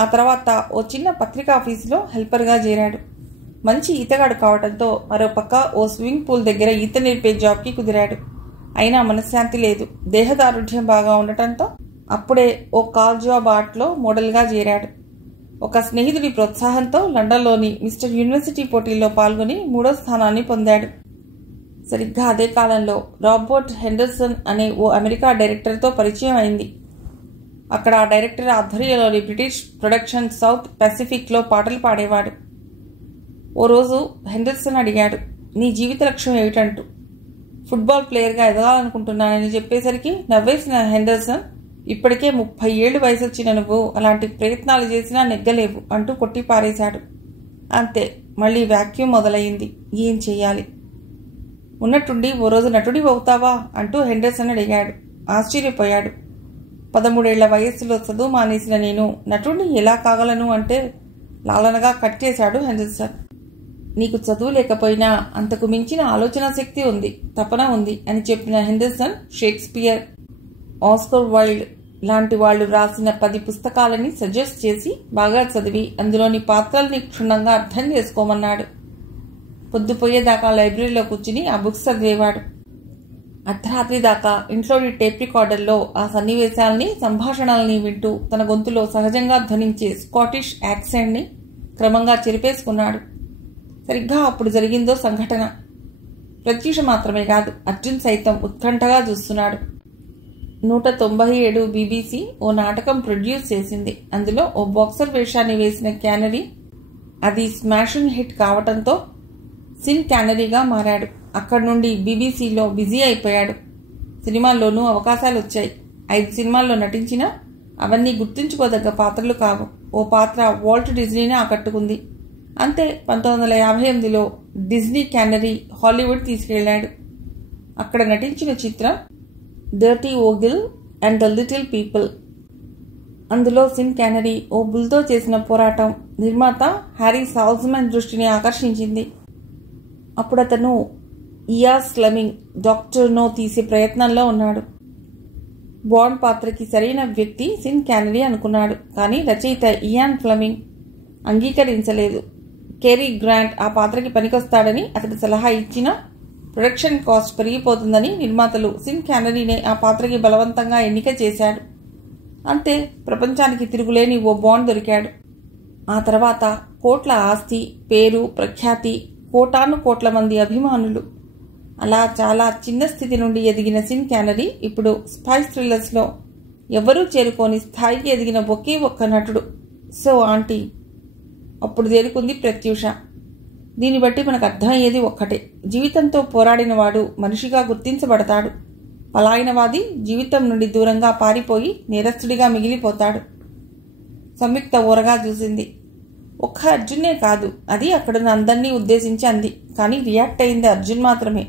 ఆ తర్వాత ఓ చిన్న పత్రికా ఆఫీసులో హెల్పర్గా చేరాడు. మంచి ఈతగాడు కావడంతో మరోపక్క ఓ స్విమ్మింగ్ పూల్ దగ్గర ఈత నేర్పే జాబ్కి కుదిరాడు. అయినా మనశ్శాంతి లేదు. దేహదారుఢ్యం బాగా ఉండటంతో అప్పుడే ఓ కాల్ జాబ్ ఆర్ట్లో మోడల్గా చేరాడు. ఒక స్నేహితుడి ప్రోత్సాహంతో లండన్లోని మిస్టర్ యూనివర్సిటీ పోటీల్లో పాల్గొని 3వ స్థానాన్ని పొందాడు. సరిగ్గా అదే కాలంలో రాబర్ట్ హెండర్సన్ అనే ఓ అమెరికా డైరెక్టర్తో పరిచయం అయింది. అక్కడ ఆ డైరెక్టర్ ఆధ్వర్యంలోని బ్రిటిష్ ప్రొడక్షన్ సౌత్ పెసిఫిక్లో పాటలు పాడేవాడు. ఓ రోజు హెండర్సన్ అడిగాడు, నీ జీవిత లక్ష్యం ఏమిటంటూ. ఫుట్బాల్ ప్లేయర్గా ఎదగాలనుకుంటున్నానని చెప్పేసరికి నవ్వేసిన హెండర్సన్, ఇప్పటికే 30 ఏళ్లు వయసు వచ్చిన నువ్వు అలాంటి ప్రయత్నాలు చేసినా నెగ్గలేవు అంటూ కొట్టి పారేశాడు. అంతే, మళ్ళీ వ్యాక్యూమ్ మొదలయ్యింది. ఏం చెయ్యాలి? ఉన్నట్టుండి ఓ రోజు నటుడి అవుతావా అంటూ హెండర్సన్ అడిగాడు. ఆశ్చర్యపోయాడు. 13 ఏళ్ల వయస్సులో చదువు మానేసిన నేను నటుడిని ఎలా కాగలను అంటే లాలనగా కట్ చేశాడు హెండర్సన్. నీకు చదువు లేకపోయినా అంతకు మించిన ఆలోచన శక్తి ఉంది, తపన ఉంది అని చెప్పిన హెండర్సన్ షేక్స్పియర్, ఆస్కర్ వైల్డ్ లాంటి వాళ్లు రాసిన 10 పుస్తకాలని సజెస్ట్ చేసి బాగా చదివి అందులోని పాత్రల్ని క్షుణ్ణంగా అర్థం చేసుకోమన్నాడు. పొద్దుపోయేదాకా లైబ్రరీలో కూర్చుని ఆ బుక్స్ చదివేవాడు. అర్ధరాత్రి దాకా ఇంట్లోని టేప్ రికార్డర్లో ఆ సన్నివేశాలని, సంభాషణల్ని వింటూ తన గొంతులో సహజంగా ధ్వనించే స్కాటిష్ యాక్సెంట్ని క్రమంగా చెరిపేసుకున్నాడు. సరిగ్గా అప్పుడు జరిగిందో సంఘటన. ప్రత్యూష మాత్రమే కాదు, అర్జున్ సైతం ఉత్కంఠగా చూస్తున్నాడు. 197 BBC ఓ నాటకం ప్రొడ్యూస్ చేసింది. అందులో ఓ బాక్సర్ వేషాన్ని వేసిన క్యానరీ అది స్మాషింగ్ హిట్ కావటంతో సిన్ క్యానరీగా మారాడు. అక్కడి నుండి బీబీసీలో బిజీ అయిపోయాడు. సినిమాల్లోనూ అవకాశాలు వచ్చాయి. 5 సినిమాల్లో నటించినా అవన్నీ గుర్తుంచుకోదగ్గ పాత్రలు కావు. ఓ పాత్ర వాల్ట్ డిజ్నీని ఆకట్టుకుంది. అంతే, 1958లో డిజ్నీ క్యానరీ హాలీవుడ్ తీసుకెళ్లాడు. అక్కడ నటించిన చిత్రం Darby O'Gill and the Little People. అందులో సిన్ క్యానరీ ఓ బుల్తో చేసిన పోరాటం నిర్మాత హ్యారీ సాల్జ్మన్ దృష్టిని ఆకర్షించింది. అప్పుడతను ఇయాన్ ఫ్లెమింగ్ డాక్టర్నో తీసే ప్రయత్నంలో ఉన్నాడు. బాండ్ పాత్రకి సరైన వ్యక్తి సిన్ క్యానరీ అనుకున్నాడు. కానీ రచయిత ఇయాన్ ఫ్లెమింగ్ అంగీకరించలేదు. కేరీ గ్రాంట్ ఆ పాత్రకి పనికొస్తాడని అతడు సలహా ఇచ్చినా ప్రొడక్షన్ కాస్ట్ పెరిగిపోతుందని నిర్మాతలు సిన్ క్యానరీనే ఆ పాత్రకి బలవంతంగా ఎన్నిక చేశాడు. అంతే, ప్రపంచానికి తిరుగులేని ఓ బాండ్ దొరికాడు. ఆ తర్వాత కోట్ల ఆస్తి, పేరు, ప్రఖ్యాతి, కోటాను కోట్ల మంది అభిమానులు. అలా చాలా చిన్న స్థితి నుండి ఎదిగిన సిన్ క్యానరీ ఇప్పుడు స్పైస్ థ్రిల్లర్స్లో ఎవరూ చేరుకోని స్థాయికి ఎదిగిన ఒకే ఒక్క నటుడు. So aunty. అప్పుడు తేరుకుంది ప్రత్యూష. దీన్ని బట్టి మనకు అర్థమయ్యేది ఒక్కటే, జీవితంతో పోరాడినవాడు మనిషిగా గుర్తించబడతాడు. పలాయనవాది జీవితం నుండి దూరంగా పారిపోయి నేరస్తుడిగా మిగిలిపోతాడు. సంయుక్త ఊరగా చూసింది. ఒక్క అర్జున్నే కాదు, అది అక్కడున్న అందరినీ ఉద్దేశించి అంది. కానీ రియాక్ట్ అయింది అర్జున్ మాత్రమే.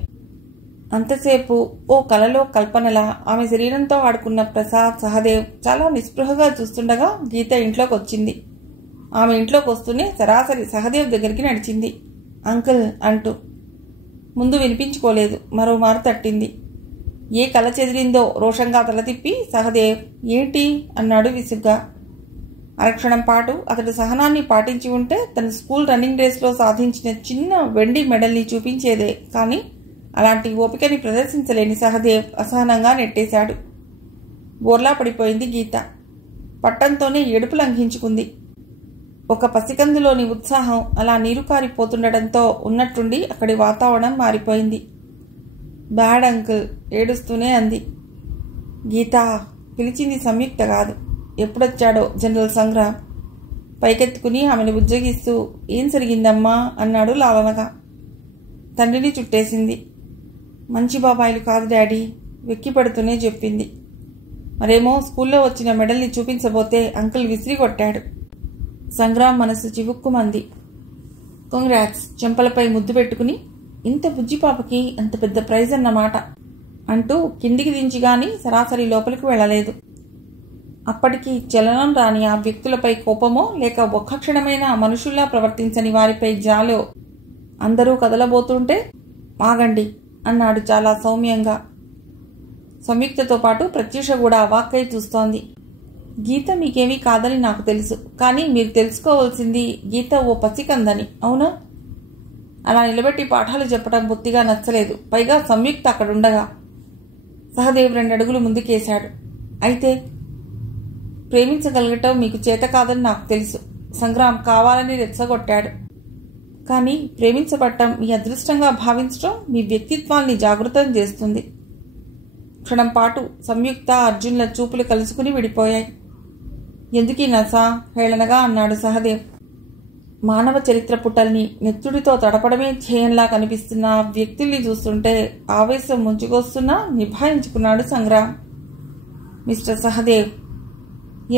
అంతసేపు ఓ కలలో కల్పనలా ఆమె శరీరంతో ఆడుకున్న ప్రసాద్, సహదేవ్ చాలా నిస్పృహగా చూస్తుండగా గీత ఇంట్లోకి వచ్చింది. ఆమె ఇంట్లోకి వస్తూనే సరాసరి సహదేవ్ దగ్గరికి నడిచింది. అంకుల్ అంటూ. ముందు వినిపించుకోలేదు. మరోమారు తట్టింది. ఏ కల చెదిరిందో రోషంగా తల తిప్పి సహదేవ్ ఏంటి అన్నాడు విసుగ్గా. అరక్షణం పాటు అతడు సహనాన్ని పాటించి ఉంటే తన స్కూల్ రన్నింగ్ రేస్లో సాధించిన చిన్న వెండి మెడల్ని చూపించేదే. కానీ అలాంటి ఓపికని ప్రదర్శించలేని సహదేవ్ అసహనంగా నెట్టేశాడు. బోర్లా పడిపోయింది గీత. పట్టంతోనే ఏడుపు లంఘించుకుంది. ఒక పసికందులోని ఉత్సాహం అలా నీరు కారిపోతుండటంతో ఉన్నట్టుండి అక్కడి వాతావరణం మారిపోయింది. బ్యాడ్ అంకుల్ ఏడుస్తూనే అంది. గీత పిలిచింది సంయుక్త కాదు. ఎప్పుడొచ్చాడో జనరల్ సంగ్రామ్. పైకెత్తుకుని ఆమెను బుజ్జగిస్తూ ఏం జరిగిందమ్మా అన్నాడు లాలనగా. తండ్రిని చుట్టేసింది. మంచి బాబాయిలు కాదు డాడీ, వెక్కి పడుతూనే చెప్పింది. మరేమో స్కూల్లో వచ్చిన మెడల్ని చూపించబోతే అంకుల్ విసిరి కొట్టాడు. సంగ్రామ్ మనసు చివుక్కుమంది. కంగ్రాట్స్ చెంపలపై ముద్దు పెట్టుకుని, ఇంత బుజ్జి పాపకి అంత పెద్ద ప్రైజ్ అన్నమాట అంటూ కిందికి దించిగాని సరాసరి లోపలికి వెళ్ళలేదు. అప్పటికి చలనం రాని ఆ వ్యక్తులపై కోపమో లేక ఒక్క క్షణమైనా మనుషుల్లా ప్రవర్తించని వారిపై జాలో అందరూ కదలబోతుంటే ఆగండి అన్నాడు చాలా సౌమ్యంగా. సంయుక్తతో పాటు ప్రత్యూష కూడా అవాక్కై చూస్తోంది. గీత మీకేమీ కాదని నాకు తెలుసు, కానీ మీరు తెలుసుకోవాల్సింది గీత ఓ పసికందని, అవునా? అలా నిలబెట్టి పాఠాలు చెప్పడం బొత్తిగా నచ్చలేదు. పైగా సంయుక్త అక్కడుండగా. సహదేవ్ 2 అడుగులు ముందుకేశాడు. అయితే ప్రేమించగలగటం మీకు చేత కాదని నాకు తెలుసు. సంగ్రామ్ కావాలని రెచ్చగొట్టాడు. కానీ ప్రేమించబడటం మీ అదృష్టంగా భావించడం మీ వ్యక్తిత్వాన్ని జాగృతం చేస్తుంది. క్షణం పాటు సంయుక్త అర్జున్ల చూపులు కలుసుకుని విడిపోయాయి. ఎందుకీ నసా హేళనగా అన్నాడు సహదేవ్. మానవ చరిత్ర పుటల్ని నెత్తుడితో తడపడమే ధ్యేయంలా కనిపిస్తున్న వ్యక్తుల్ని చూస్తుంటే ఆవేశం ముంచుకొస్తున్నా నిభాయించుకున్నాడు సంగ్రామ్. మిస్టర్ సహదేవ్,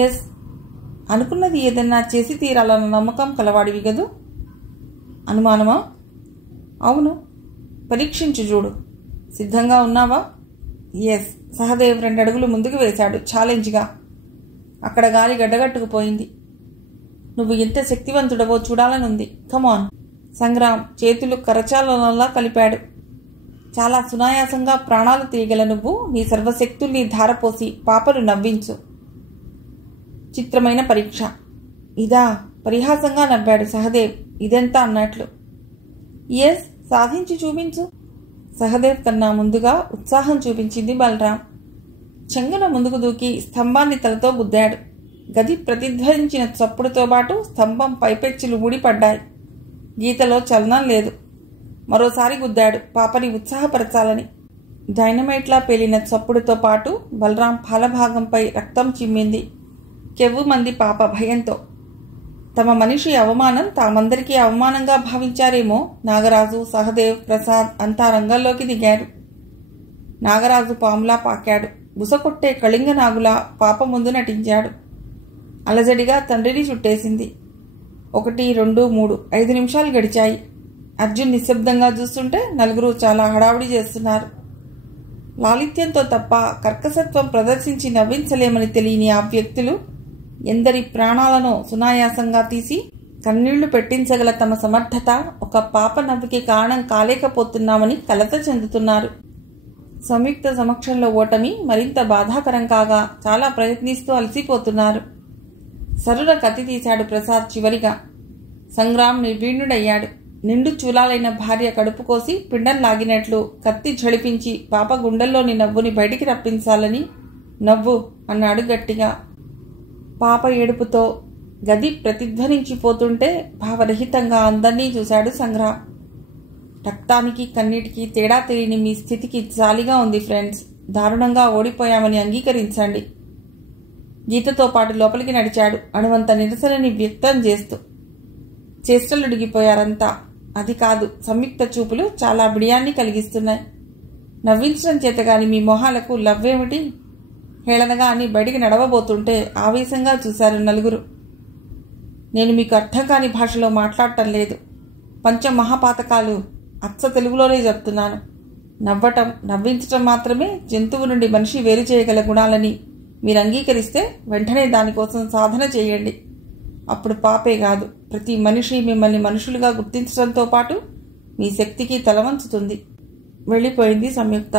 ఎస్, అనుకున్నది ఏదన్నా చేసి తీరాలన్న నమ్మకం కలవాడివి గదు. అనుమానమా? అవును, పరీక్షించు చూడు. సిద్ధంగా ఉన్నావా? ఎస్. సహదేవ్ 2 అడుగులు ముందుకు వేశాడు ఛాలెంజ్గా. అక్కడ గాలి గడ్డగట్టుకుపోయింది. నువ్వు ఎంత శక్తివంతుడవో చూడాలనుంది. కమాన్. సంగ్రామ్ చేతులు కరచాలనలా కలిపాడు. చాలా సునాయాసంగా ప్రాణాలు తీయగల నువ్వు నీ సర్వశక్తుల్ని ధారపోసి పాపను నవ్వించు. చిత్రమైన పరీక్ష ఇదా? పరిహాసంగా నవ్వాడు సహదేవ్ ఇదెంత అన్నట్లు. ఎస్, సాధించి చూపించు. సహదేవ్ కన్నా ముందుగా ఉత్సాహం చూపించింది బలరాం. చెంగున ముందుకు దూకి స్తంభాన్ని తలతో గుద్దాడు. గది ప్రతిధ్వనించిన చప్పుడుతో పాటు స్తంభం పైపెచ్చులు ఊడిపడ్డాయి. గీతలో చలనం లేదు. మరోసారి గుద్దాడు పాపని ఉత్సాహపరచాలని. డైనమైట్లా పేలిన చప్పుడుతో పాటు బలరాం పాలభాగంపై రక్తం చిమ్మింది. కెవ్వుమంది పాప భయంతో. తమ మనిషి అవమానం తామందరికీ అవమానంగా భావించారేమో. నాగరాజు, సహదేవ్, ప్రసాద్ అంతా రంగంలోకి దిగారు. నాగరాజు పాములా పాకాడు. బుసకొట్టే కళింగ నాగులా పాప ముందు నటించాడు. అలజడిగా తండ్రిని చుట్టేసింది. 1, 2, 3 5 నిమిషాలు గడిచాయి. అర్జున్ నిశ్శబ్దంగా చూస్తుంటే నలుగురు చాలా హడావుడి చేస్తున్నారు. లాలిత్యంతో తప్ప కర్కశత్వం ప్రదర్శించి నవ్వించలేమని తెలియని ఆ వ్యక్తులు ఎందరి ప్రాణాలను సునాయాసంగా తీసి కన్నీళ్లు పెట్టించగల తమ సమర్థత ఒక పాప నవ్వుకి కారణం కాలేకపోతున్నామని కలత చెందుతున్నారు. సంయుక్త సమక్షంలో ఓటమి మరింత బాధాకరం కాగా చాలా ప్రయత్నిస్తూ అలసిపోతున్నారు. సరుర కత్తి తీశాడు ప్రసాద్ చివరిగా. సంగ్రామ్ నిర్వీణుడయ్యాడు. నిండు చూలాలైన భార్య కడుపు కోసి పిండం లాగినట్లు కత్తి ఝడిపించి పాప గుండెల్లోని నవ్వుని బయటికి రప్పించాలని నవ్వు అన్నాడు గట్టిగా. పాప ఏడుపుతో గది ప్రతిధ్వనించిపోతుంటే భావరహితంగా అందర్నీ చూశాడు సంగ్రామ్. రక్తానికి కన్నీటికి తేడా తెలియని మీ స్థితికి జాలిగా ఉంది ఫ్రెండ్స్. దారుణంగా ఓడిపోయామని అంగీకరించండి. గీతతో పాటు లోపలికి నడిచాడు అణువంత నిరసనని వ్యక్తం చేస్తూ. చేష్టలుడిగిపోయారంతా. అది కాదు, సంయుక్త చూపులు చాలా బిడియాన్ని కలిగిస్తున్నాయి. నవ్వించడం చేతగాని మీ మొహాలకు లవ్వేమిటి? హేళనగా అని బయటికి నడవబోతుంటే ఆవేశంగా చూశారు నలుగురు. నేను మీకు అర్థం కాని భాషలో మాట్లాడటం లేదు. పంచమహాపాతకాలు అచ్చ తెలుగులోనే చెప్తున్నాను. నవ్వటం, నవ్వించటం మాత్రమే జంతువు నుండి మనిషి వేరు చేయగల గుణాలని మీరు అంగీకరిస్తే వెంటనే దానికోసం సాధన చేయండి. అప్పుడు పాపే కాదు, ప్రతి మనిషి మిమ్మల్ని మనుషులుగా గుర్తించడంతో పాటు మీ శక్తికి తలవంచుతుంది. వెళ్ళిపోయింది సంయుక్త.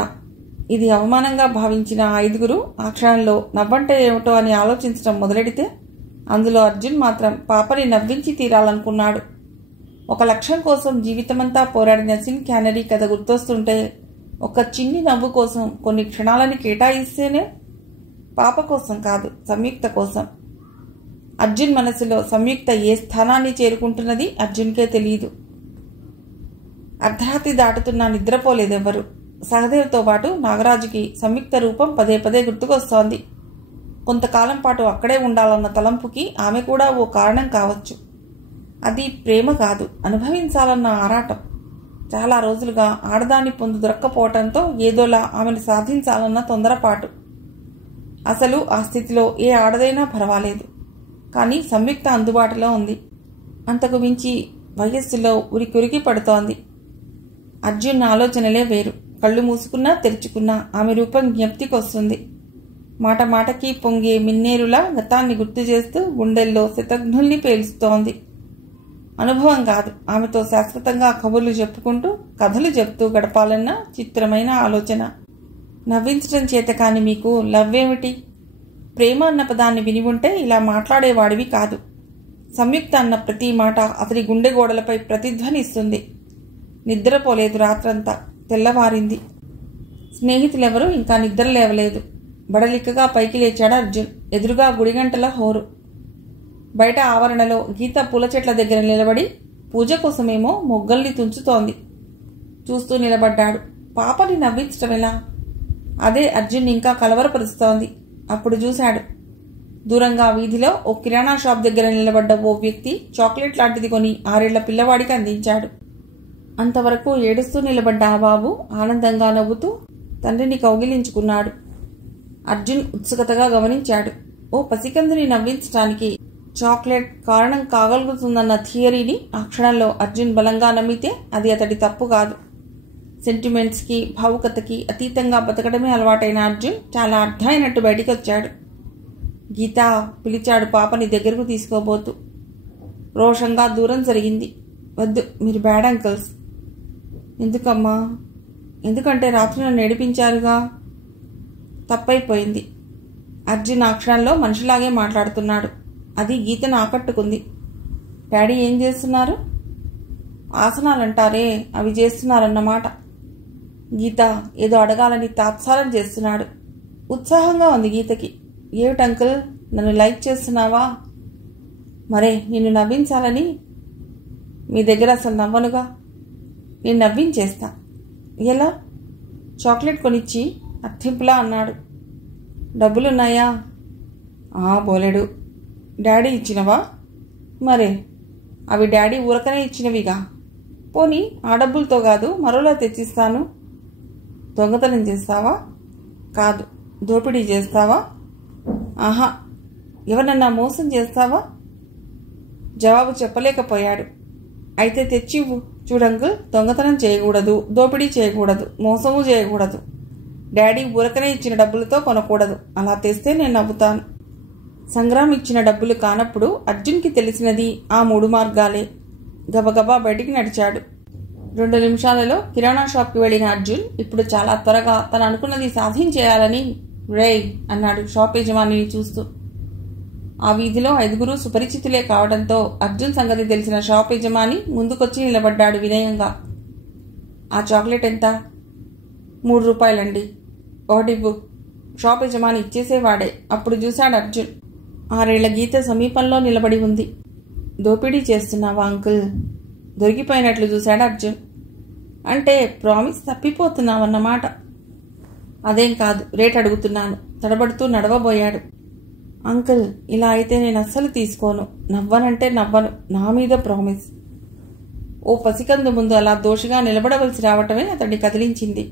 ఇది అవమానంగా భావించిన 5గురు ఆ క్షణంలో నవ్వంటే ఏమిటో అని ఆలోచించడం మొదలెడితే అందులో అర్జున్ మాత్రం పాపని నవ్వించి తీరాలనుకున్నాడు. ఒక లక్ష్యం కోసం జీవితమంతా పోరాడిన సిన్ క్యానరీ కథ గుర్తొస్తుంటే ఒక చిన్ని నవ్వు కోసం కొన్ని క్షణాలని కేటాయిస్తేనే, పాప కోసం కాదు, సంయుక్త కోసం. అర్జున్ మనసులో సంయుక్త ఏ స్థానాన్ని చేరుకుంటున్నది అర్జున్కే తెలియదు. అర్ధరాత్రి దాటుతున్నా నిద్రపోలేదెవ్వరు. సహదేవ్తో పాటు నాగరాజుకి సంయుక్త రూపం పదే పదే గుర్తుకొస్తోంది. కొంతకాలం పాటు అక్కడే ఉండాలన్న తలంపుకి ఆమె కూడా ఓ కారణం కావచ్చు. అది ప్రేమ కాదు, అనుభవించాలన్న ఆరాటం. చాలా రోజులుగా ఆడదాని పొందు దొరక్కపోవటంతో ఏదోలా ఆమెను సాధించాలన్న తొందరపాటు. అసలు ఆ స్థితిలో ఏ ఆడదైనా పర్వాలేదు, కానీ సంయుక్త అందుబాటులో ఉంది. అంతకు మించి వయస్సులో ఉరికి పడుతోంది. అర్జున్ ఆలోచనలే వేరు. కళ్ళు మూసుకున్నా తెరుచుకున్నా ఆమె రూపం జ్ఞప్తికొస్తుంది. మాట మాటకి పొంగే మిన్నేరులా గతాన్ని గుర్తు చేస్తూ గుండెల్లో శతఘ్నుల్ని పేలుస్తోంది. అనుభవం కాదు, ఆమెతో శాశ్వతంగా కబుర్లు చెప్పుకుంటూ కథలు చెప్తూ గడపాలన్న చిత్రమైన ఆలోచన. నవ్వించడం చేత కాని మీకు లవ్వేమిటి? ప్రేమ అన్న పదాన్ని విని ఉంటే ఇలా మాట్లాడేవాడివి కాదు. సంయుక్త అన్న ప్రతి మాట అతడి గుండె గోడలపై ప్రతిధ్వనిస్తుంది. నిద్రపోలేదు రాత్రంతా. తెల్లవారింది. స్నేహితులెవరూ ఇంకా నిద్ర లేవలేదు. బడలిక్కగా పైకి లేచాడు అర్జున్. ఎదురుగా గుడిగంటల హోరు. బయట ఆవరణలో గీత పూల చెట్ల దగ్గర నిలబడి పూజ కోసమేమో మొగ్గల్ని తుంచుతోంది. చూస్తూ నిలబడ్డాడు. పాపని నవ్వించటం ఎలా? అదే అర్జున్ ఇంకా కలవరపరుస్తోంది. అప్పుడు చూశాడు. దూరంగా వీధిలో ఓ కిరాణా షాప్ దగ్గర నిలబడ్డ ఓ వ్యక్తి చాక్లెట్ లాంటిది కొని 6 ఏళ్ల పిల్లవాడికి అందించాడు. అంతవరకు ఏడుస్తూ నిలబడ్డ ఆ బాబు ఆనందంగా నవ్వుతూ తండ్రిని కౌగిలించుకున్నాడు. అర్జున్ ఉత్సుకతగా గమనించాడు. ఓ పసికందుని నవ్వించటానికి చాక్లెట్ కారణం కాగలుగుతుందన్న థియరీని ఆ క్షణంలో అర్జున్ బలంగా నమ్మితే అది అతడి తప్పు కాదు. సెంటిమెంట్స్కి, భావుకతకి అతీతంగా బతకడమే అలవాటైన అర్జున్ చాలా అర్థమైనట్టు బయటికి వచ్చాడు. గీత పిలిచాడు పాపని దగ్గరకు తీసుకోబోతూ. రోషంగా దూరం జరిగింది. వద్దు, మీరు బ్యాడ్ అంకల్స్. ఎందుకమ్మా? ఎందుకంటే రాత్రి నన్ను ఏడిపించారుగా. తప్పైపోయింది. అర్జున్ ఆ క్షణంలో మనిషిలాగే మాట్లాడుతున్నాడు. అది గీతను ఆకట్టుకుంది. డాడీ ఏం చేస్తున్నారు? ఆసనాలంటారే, అవి చేస్తున్నారన్నమాట. గీత ఏదో అడగాలని తాత్సారం చేస్తున్నాడు. ఉత్సాహంగా ఉంది గీతకి. ఏమిటి అంకుల్, నన్ను లైక్ చేస్తున్నావా? మరే నిన్ను నవ్వించాలని. మీ దగ్గర అసలు నవ్వనుగా. నేను నవ్వించేస్తా. ఎలా? చాక్లెట్ కొనిచ్చి అర్థింపులా అన్నాడు. డబ్బులున్నాయా? బోలెడు. డాడీ ఇచ్చినవా? మరే అవి డాడీ ఊరకనే ఇచ్చినవిగా. పోనీ ఆ డబ్బులతో కాదు, మరోలా తెచ్చిస్తాను. దొంగతనం చేస్తావా? కాదు. దోపిడీ చేస్తావా? ఆహా. ఎవరన్నా మోసం చేస్తావా? జవాబు చెప్పలేకపోయాడు. అయితే తెచ్చివ్వు. చూడంగు, దొంగతనం చేయకూడదు, దోపిడీ చేయకూడదు, మోసము చేయకూడదు. డాడీ ఊరకనే ఇచ్చిన డబ్బులతో కొనకూడదు. అలా తెస్తే నేను నవ్వుతాను. సంగ్రామ్ ఇచ్చిన డబ్బులు కానప్పుడు అర్జున్కి తెలిసినది ఆ 3 మార్గాలే. గబగబా బయటికి నడిచాడు. 2 నిమిషాలలో కిరాణా షాప్కి వెళ్ళిన అర్జున్ ఇప్పుడు చాలా త్వరగా తను అనుకున్నది సాధించేయాలని రేయ్ అన్నాడు షాప్ యజమానిని చూస్తూ. ఆ వీధిలో 5 సుపరిచితులే కావడంతో అర్జున్ సంగతి తెలిసిన షాప్ యజమాని ముందుకొచ్చి నిలబడ్డాడు వినయంగా. ఆ చాక్లెట్ ఎంత? 3 రూపాయలండి. ఒకటివ్వు. షాప్ యజమాని ఇచ్చేసేవాడే. అప్పుడు చూశాడు అర్జున్. 6 ఏళ్ల గీత సమీపంలో నిలబడి ఉంది. దోపిడీ చేస్తున్నావా అంకుల్? దొరికిపోయినట్లు చూశాడు అర్జున్. అంటే ప్రామిస్ తప్పిపోతున్నావన్నమాట. అదేం కాదు, రేట్ అడుగుతున్నాను. తడబడుతూ నడవబోయాడు. అంకుల్, ఇలా అయితే నేను అస్సలు తీసుకోను. నవ్వనంటే నవ్వను. నా మీద ప్రామిస్. ఓ పసికందు ముందు అలా దోషిగా నిలబడవలసి రావటమే అతడిని కదిలించింది.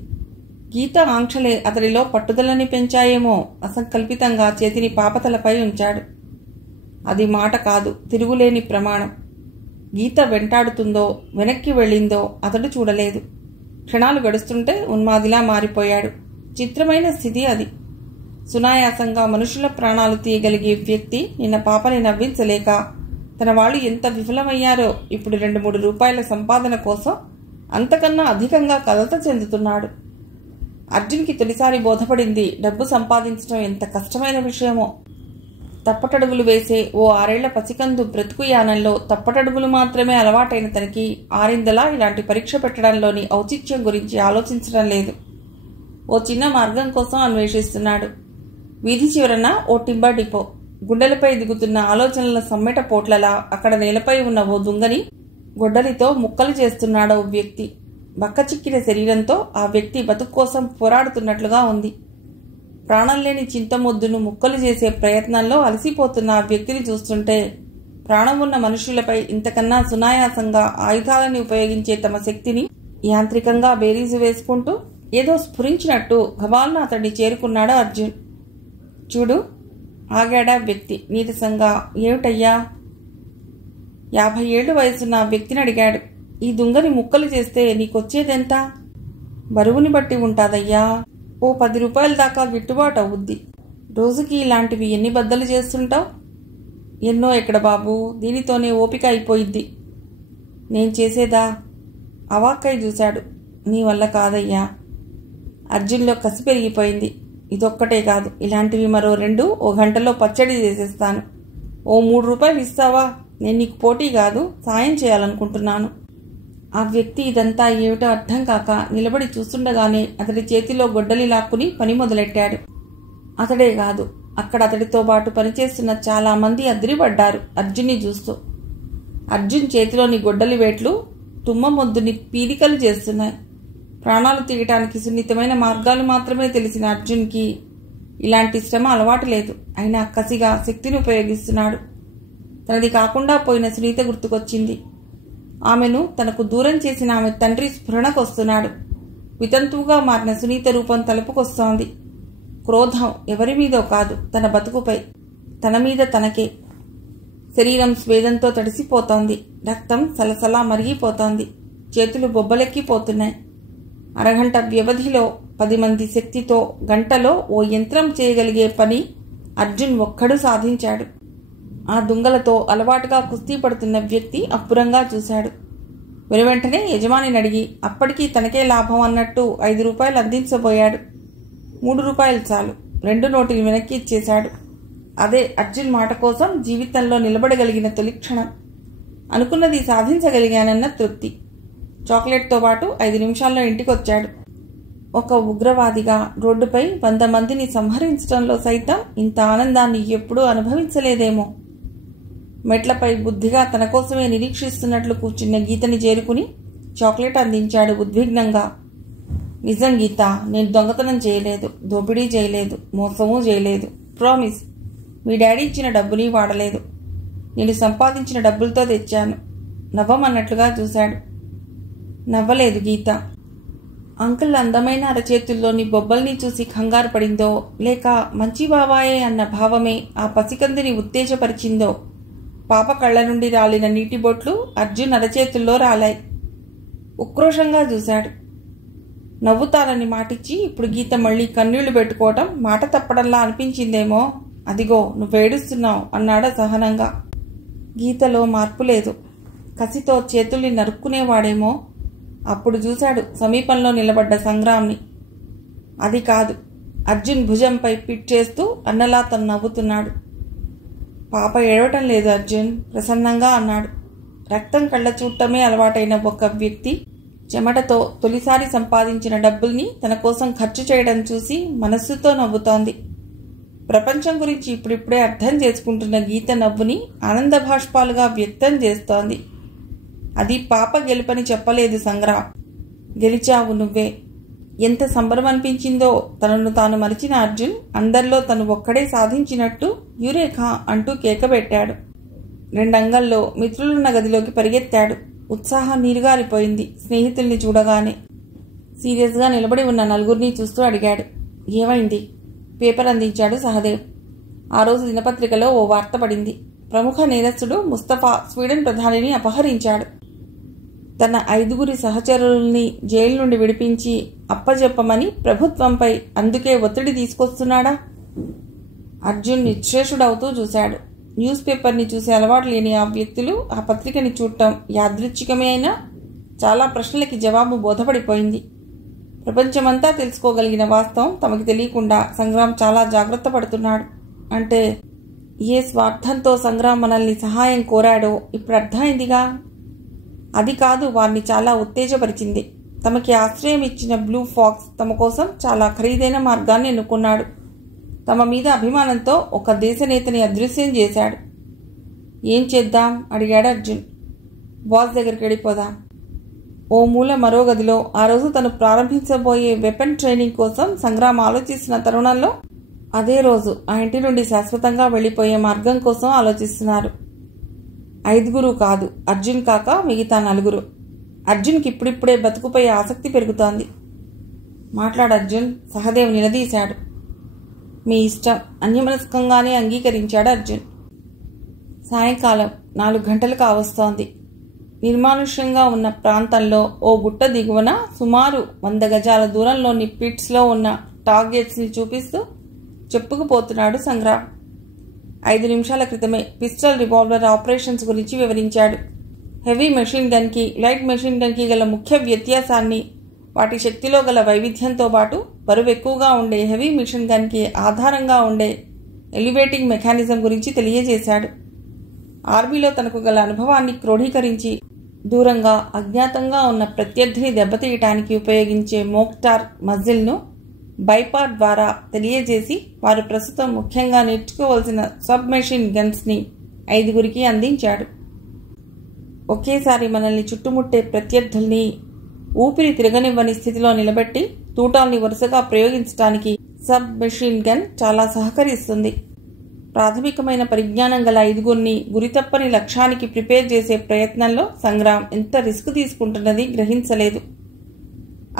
గీత ఆంక్షలే అతడిలో పట్టుదలని పెంచాయేమో. అసంకల్పితంగా చేతిని పాపతలపై ఉంచాడు. అది మాట కాదు, తిరుగులేని ప్రమాణం. గీత వెంటాడుతుందో వెనక్కి వెళ్ళిందో అతడు చూడలేదు. క్షణాలు గడుస్తుంటే ఉన్మాదిలా మారిపోయాడు. చిత్రమైన స్థితి అది. సునాయాసంగా మనుషుల ప్రాణాలు తీయగలిగే వ్యక్తి నిన్న పాపని నవ్వించలేక తన వాళ్ళు ఎంత విఫలమయ్యారో ఇప్పుడు 2-3 రూపాయల సంపాదన కోసం అంతకన్నా అధికంగా కలత చెందుతున్నాడు. అర్జున్కి తొలిసారి బోధపడింది డబ్బు సంపాదించడం ఎంత కష్టమైన విషయమో. తప్పటడుగులు వేసే ఓ 6 ఏళ్ల పసికందు బ్రతుకు యానంలో తప్పటడుగులు మాత్రమే అలవాటైన తనకి ఆరిందలా ఇలాంటి పరీక్ష పెట్టడంలోని ఔచిత్యం గురించి ఆలోచించడం లేదు. ఓ చిన్న మార్గం కోసం అన్వేషిస్తున్నాడు. వీధి చివరన ఓ టింబర్ డిపో. గుండెలపై దిగుతున్న ఆలోచనల సమ్మెట పోట్లలా అక్కడ నేలపై ఉన్న ఓ దుంగని గొడ్డలితో ముక్కలు చేస్తున్నాడో వ్యక్తి. బక్కచిక్కిన శరీరంతో ఆ వ్యక్తి బతుకు కోసం పోరాడుతున్నట్లుగా ఉంది. ప్రాణం లేని చింతమొద్దును ముక్కలు చేసే ప్రయత్నంలో అలసిపోతున్న ఆ వ్యక్తిని చూస్తుంటే ప్రాణం ఉన్న మనుషులపై ఇంతకన్నా సునాయాసంగా ఆయుధాలని ఉపయోగించే తమ శక్తిని యాంత్రికంగా బేరీజు వేసుకుంటూ ఏదో స్ఫురించినట్టు గబాల్న అతడిని చేరుకున్నాడు అర్జున్. చూడు, ఆగాడా వ్యక్తి నీరసంగా. ఏమిటయ్యా? 50 ఏళ్లు వయసున్న వ్యక్తిని అడిగాడు. ఈ దుంగని ముక్కలు చేస్తే నీకొచ్చేదెంత? బరువుని బట్టి ఉంటాదయ్యా. ఓ 10 రూపాయల దాకా గిట్టుబాటు అవుద్ది. రోజుకి ఇలాంటివి ఎన్ని బద్దలు చేస్తుంటావు? ఎన్నో ఎక్కడ బాబు, దీనితోనే ఓపిక అయిపోయిద్ది. నేను చేసేదా? అవాక్కై చూశాడు. నీ వల్ల కాదయ్యా. అర్జున్లో కసి పెరిగిపోయింది. ఇదొక్కటే కాదు, ఇలాంటివి మరో 2 ఓ గంటలో పచ్చడి చేసేస్తాను. ఓ 3 రూపాయలు ఇస్తావా? నేను నీకు పోటీ కాదు, సాయం చేయాలనుకుంటున్నాను. ఆ వ్యక్తి ఇదంతా ఏమిటో అర్థం కాక నిలబడి చూస్తుండగానే అతడి చేతిలో గొడ్డలి లాక్కుని పని మొదలెట్టాడు. అతడే కాదు, అక్కడ అతడితో పాటు పనిచేస్తున్న చాలా మంది అదిరిపడ్డారు అర్జున్ని చూస్తూ. అర్జున్ చేతిలోని గొడ్డలి వేట్లు తుమ్మ మొద్దుని పీలికలు చేస్తున్నాయి. ప్రాణాలు తీయటానికి సున్నితమైన మార్గాలు మాత్రమే తెలిసిన అర్జున్కి ఇలాంటి శ్రమ అలవాటు లేదు. అయినా కసిగా శక్తిని ఉపయోగిస్తున్నాడు. తనది కాకుండా పోయిన సునీత గుర్తుకొచ్చింది. ఆమెను తనకు దూరం చేసిన ఆమె తండ్రి స్ఫురణకొస్తున్నాడు. వితంతువుగా మారిన సునీత రూపం తలుపుకొస్తోంది. క్రోధం ఎవరి మీదో కాదు, తన బతుకుపై, తన మీద తనకే. శరీరం స్వేదంతో తడిసిపోతోంది. రక్తం సలసలా మరిగిపోతోంది. చేతులు బొబ్బలెక్కిపోతున్నాయి. అరగంట వ్యవధిలో 10 మంది శక్తితో గంటలో ఓ యంత్రం చేయగలిగే పని అర్జున్ ఒక్కడు సాధించాడు. ఆ దుంగలతో అలవాటుగా కుస్తీ పడుతున్న వ్యక్తి అప్పురంగా చూశాడు. వెనువెంటనే యజమానిని అడిగి అప్పటికీ తనకే లాభం అన్నట్టు 5 రూపాయలు అందించబోయాడు. 3 రూపాయలు చాలు. 2 నోటులు వెనక్కి ఇచ్చేశాడు. అదే అర్జున్ మాట కోసం జీవితంలో నిలబడగలిగిన తొలి క్షణం. అనుకున్నది సాధించగలిగానన్న తృప్తి. చాక్లెట్తో పాటు 5 నిమిషాల్లో ఇంటికొచ్చాడు. ఒక ఉగ్రవాదిగా రోడ్డుపై 100 మందిని సంహరించడంలో సైతం ఇంత ఆనందాన్ని ఎప్పుడూ అనుభవించలేదేమో. మెట్లపై బుద్ధిగా తన కోసమే నిరీక్షిస్తున్నట్లు కూర్చున్న గీతని చేరుకుని చాక్లెట్ అందించాడు ఉద్విగ్నంగా. నిజం గీత, నేను దొంగతనం చేయలేదు, దోపిడీ చేయలేదు, మోసమూ చేయలేదు. ప్రామిస్. మీ డాడీ ఇచ్చిన డబ్బుని వాడలేదు. నేను సంపాదించిన డబ్బులతో తెచ్చాను. నవ్వమన్నట్లుగా చూశాడు. నవ్వలేదు గీత. అంకుల్ అందమైన అరచేతుల్లోని బొబ్బల్ని చూసి కంగారు పడిందో, లేక మంచి బాబాయే అన్న భావమే ఆ పసికందిని ఉత్తేజపరిచిందో, పాప కళ్ళ నుండి రాలిన నీటి బొట్లు అర్జున్ అరచేతుల్లో రాలాయి. ఉక్రోషంగా చూశాడు. నవ్వుతానని మాటిచ్చి ఇప్పుడు గీత మళ్ళీ కన్నీళ్లు పెట్టుకోవటం మాట తప్పడంలా అనిపించిందేమో. అదిగో నువ్వేడుస్తున్నావు అన్నాడు సహనంగా. గీతలో మార్పు లేదు. కసితో చేతుల్ని నరుక్కునేవాడేమో. అప్పుడు చూశాడు సమీపంలో నిలబడ్డ సంగ్రామ్ని. అది కాదు. అర్జున్ భుజంపై పిట్ చేస్తూ అన్నలా తను నవ్వుతున్నాడు. పాప ఏడవటం లేదు అర్జున్, ప్రసన్నంగా అన్నాడు. రక్తం కళ్ళ చూడటమే అలవాటైన ఒక వ్యక్తి చెమటతో తొలిసారి సంపాదించిన డబ్బుల్ని తన కోసం ఖర్చు చేయడం చూసి మనస్సుతో నవ్వుతోంది. ప్రపంచం గురించి ఇప్పుడిప్పుడే అర్థం చేసుకుంటున్న గీత నవ్వుని ఆనంద భాష్పాలుగా వ్యక్తం చేస్తోంది. అది పాప గెలుపని చెప్పలేదు సంగ్రామ్. గెలిచావు నువ్వే. ఎంత సంబరం అనిపించిందో. తనను తాను మరిచిన అర్జున్ అందరిలో తను ఒక్కడే సాధించినట్టు యురేఖా అంటూ కేకబెట్టాడు. 2 అంగల్లో మిత్రులున్న గదిలోకి పరిగెత్తాడు. ఉత్సాహం నీరుగారిపోయింది స్నేహితుల్ని చూడగానే. సీరియస్గా నిలబడి ఉన్న నలుగురిని చూస్తూ అడిగాడు, ఏమైంది? పేపర్ అందించాడు సహదేవ్. ఆ రోజు దినపత్రికలో ఓ వార్త పడింది. ప్రముఖ నేరస్తుడు ముస్తఫా స్వీడన్ ప్రధానిని అపహరించాడు. తన 5 సహచరుల్ని జైలు నుండి విడిపించి అప్పజెప్పమని ప్రభుత్వంపై అందుకే ఒత్తిడి తీసుకొస్తున్నాడా? అర్జున్ నిశ్చేషుడవుతూ చూశాడు. న్యూస్ పేపర్ని చూసే అలవాటు లేని ఆ వ్యక్తులు ఆ పత్రికని చూడటం యాదృచ్ఛికమే అయినా చాలా ప్రశ్నలకి జవాబు బోధపడిపోయింది. ప్రపంచమంతా తెలుసుకోగలిగిన వాస్తవం తమకి తెలియకుండా సంగ్రామ్ చాలా జాగ్రత్త పడుతున్నాడు. అంటే ఏ స్వార్థంతో సంగ్రామ్ మనల్ని సహాయం కోరాడో ఇప్పుడు అర్థమైందిగా. అది కాదు వారిని చాలా ఉత్తేజపరిచింది. తమకి ఆశ్రయం ఇచ్చిన బ్లూ ఫాక్స్ తమ కోసం చాలా ఖరీదైన మార్గాన్ని ఎన్నుకున్నాడు. తమ మీద అభిమానంతో ఒక దేశనేతని అదృశ్యం చేశాడు. ఏం చేద్దాం అడిగాడు అర్జున్. బాస్ దగ్గరికి వెళ్ళిపోదాం. ఓ మూల మరో గదిలో ఆ రోజు తను ప్రారంభించబోయే వెపన్ ట్రైనింగ్ కోసం సంగ్రామ్ ఆలోచిస్తున్న తరుణంలో అదే రోజు ఆ ఇంటి నుండి శాశ్వతంగా వెళ్లిపోయే మార్గం కోసం ఆలోచిస్తున్నారు. 5 కాదు, అర్జున్ కాక మిగతా 4. అర్జున్కి ఇప్పుడిప్పుడే బతుకుపై ఆసక్తి పెరుగుతోంది. మాట్లాడు అర్జున్, సహదేవ్ నిలదీశాడు. మీ ఇష్టం అన్యమనస్కంగానే అంగీకరించాడు అర్జున్. సాయంకాలం 4 గంటలు కావస్తోంది. నిర్మానుష్యంగా ఉన్న ప్రాంతంలో ఓ గుట్ట దిగువన సుమారు 100 గజాల దూరంలోని పిట్స్లో ఉన్న టార్గెట్స్ని చూపిస్తూ చెప్పుకుపోతున్నాడు సంగ్రామ్. 5 నిమిషాల క్రితమే పిస్టల్ రివాల్వర్ ఆపరేషన్స్ గురించి వివరించాడు. హెవీ మెషిన్ గన్కి లైట్ మెషిన్ గన్కి గల ముఖ్య వ్యత్యాసాన్ని, వాటి శక్తిలో గల వైవిధ్యంతో పాటు బరువు ఎక్కువగా ఉండే హెవీ మెషిన్ గన్కి ఆధారంగా ఉండే ఎలివేటింగ్ మెకానిజం గురించి తెలియజేశాడు. ఆర్మీలో తనకు గల అనుభవాన్ని క్రోడీకరించి దూరంగా అజ్ఞాతంగా ఉన్న ప్రత్యర్థిని దెబ్బతీయటానికి ఉపయోగించే మోక్టార్ మజిల్ను బైపార్ ద్వారా తెలియజేసి వారు ప్రస్తుతం ముఖ్యంగా నేర్చుకోవాల్సిన సబ్ మెషిన్ గన్స్ని 5 అందించాడు. ఒకేసారి మనల్ని చుట్టుముట్టే ప్రత్యర్థుల్ని ఊపిరి తిరగనివ్వని స్థితిలో నిలబెట్టి తూటాల్ని వరుసగా ప్రయోగించడానికి సబ్ మెషిన్ గన్ చాలా సహకరిస్తుంది. ప్రాథమికమైన పరిజ్ఞానం గల 5గురిని గురితప్పని లక్ష్యానికి ప్రిపేర్ చేసే ప్రయత్నంలో సంగ్రామ్ ఎంత రిస్క్ తీసుకుంటున్నది గ్రహించలేదు.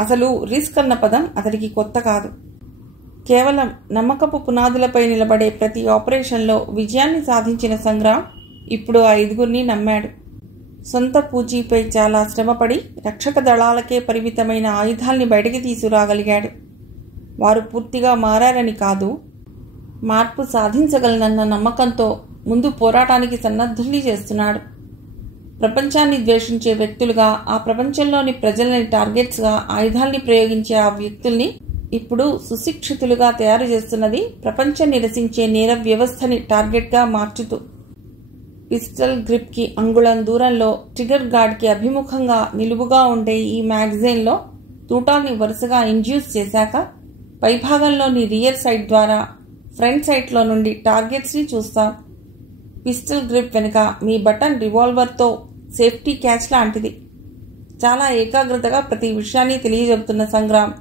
అసలు రిస్క్ అన్న పదం అతడికి కొత్త కాదు. కేవలం నమ్మకపు పునాదులపై నిలబడే ప్రతి ఆపరేషన్లో విజయాన్ని సాధించిన సంగ్రామ్ ఇప్పుడు ఆ 5గురిని నమ్మాడు. సొంత పూచీపై చాలా శ్రమపడి రక్షక దళాలకే పరిమితమైన ఆయుధాల్ని బయటికి తీసుకురాగలిగాడు. వారు పూర్తిగా మారారని కాదు, మార్పు సాధించగలనన్న నమ్మకంతో ముందు పోరాటానికి సన్నద్ధుల్ని చేస్తున్నాడు. ప్రపంచాన్ని ద్వేషించే వ్యక్తులుగా, ఆ ప్రపంచంలోని ప్రజలని టార్గెట్స్గా ఆయుధాల్ని ప్రయోగించే ఆ వ్యక్తుల్ని ఇప్పుడు సుశిక్షితులుగా తయారు చేస్తున్నది ప్రపంచం నిరసించే నేర వ్యవస్థని టార్గెట్గా మార్చుతూ. పిస్టల్ గ్రిప్కి అంగుళం దూరంలో ట్రిగర్ గార్డ్కి అభిముఖంగా నిలువుగా ఉండే ఈ మ్యాగజైన్లో తూటాల్ని వరుసగా ఇండ్యూస్ చేశాక పైభాగంలోని రియర్ సైట్ ద్వారా ఫ్రంట్ సైట్లో నుండి టార్గెట్స్ని చూస్తాం. పిస్టల్ గ్రిప్ వెనుక మీ బటన్ రివాల్వర్తో సేఫ్టీ క్యాచ్ లాంటిది. చాలా ఏకాగ్రతగా ప్రతి విషయాన్ని తెలియజెబుతున్న సంగ్రామ్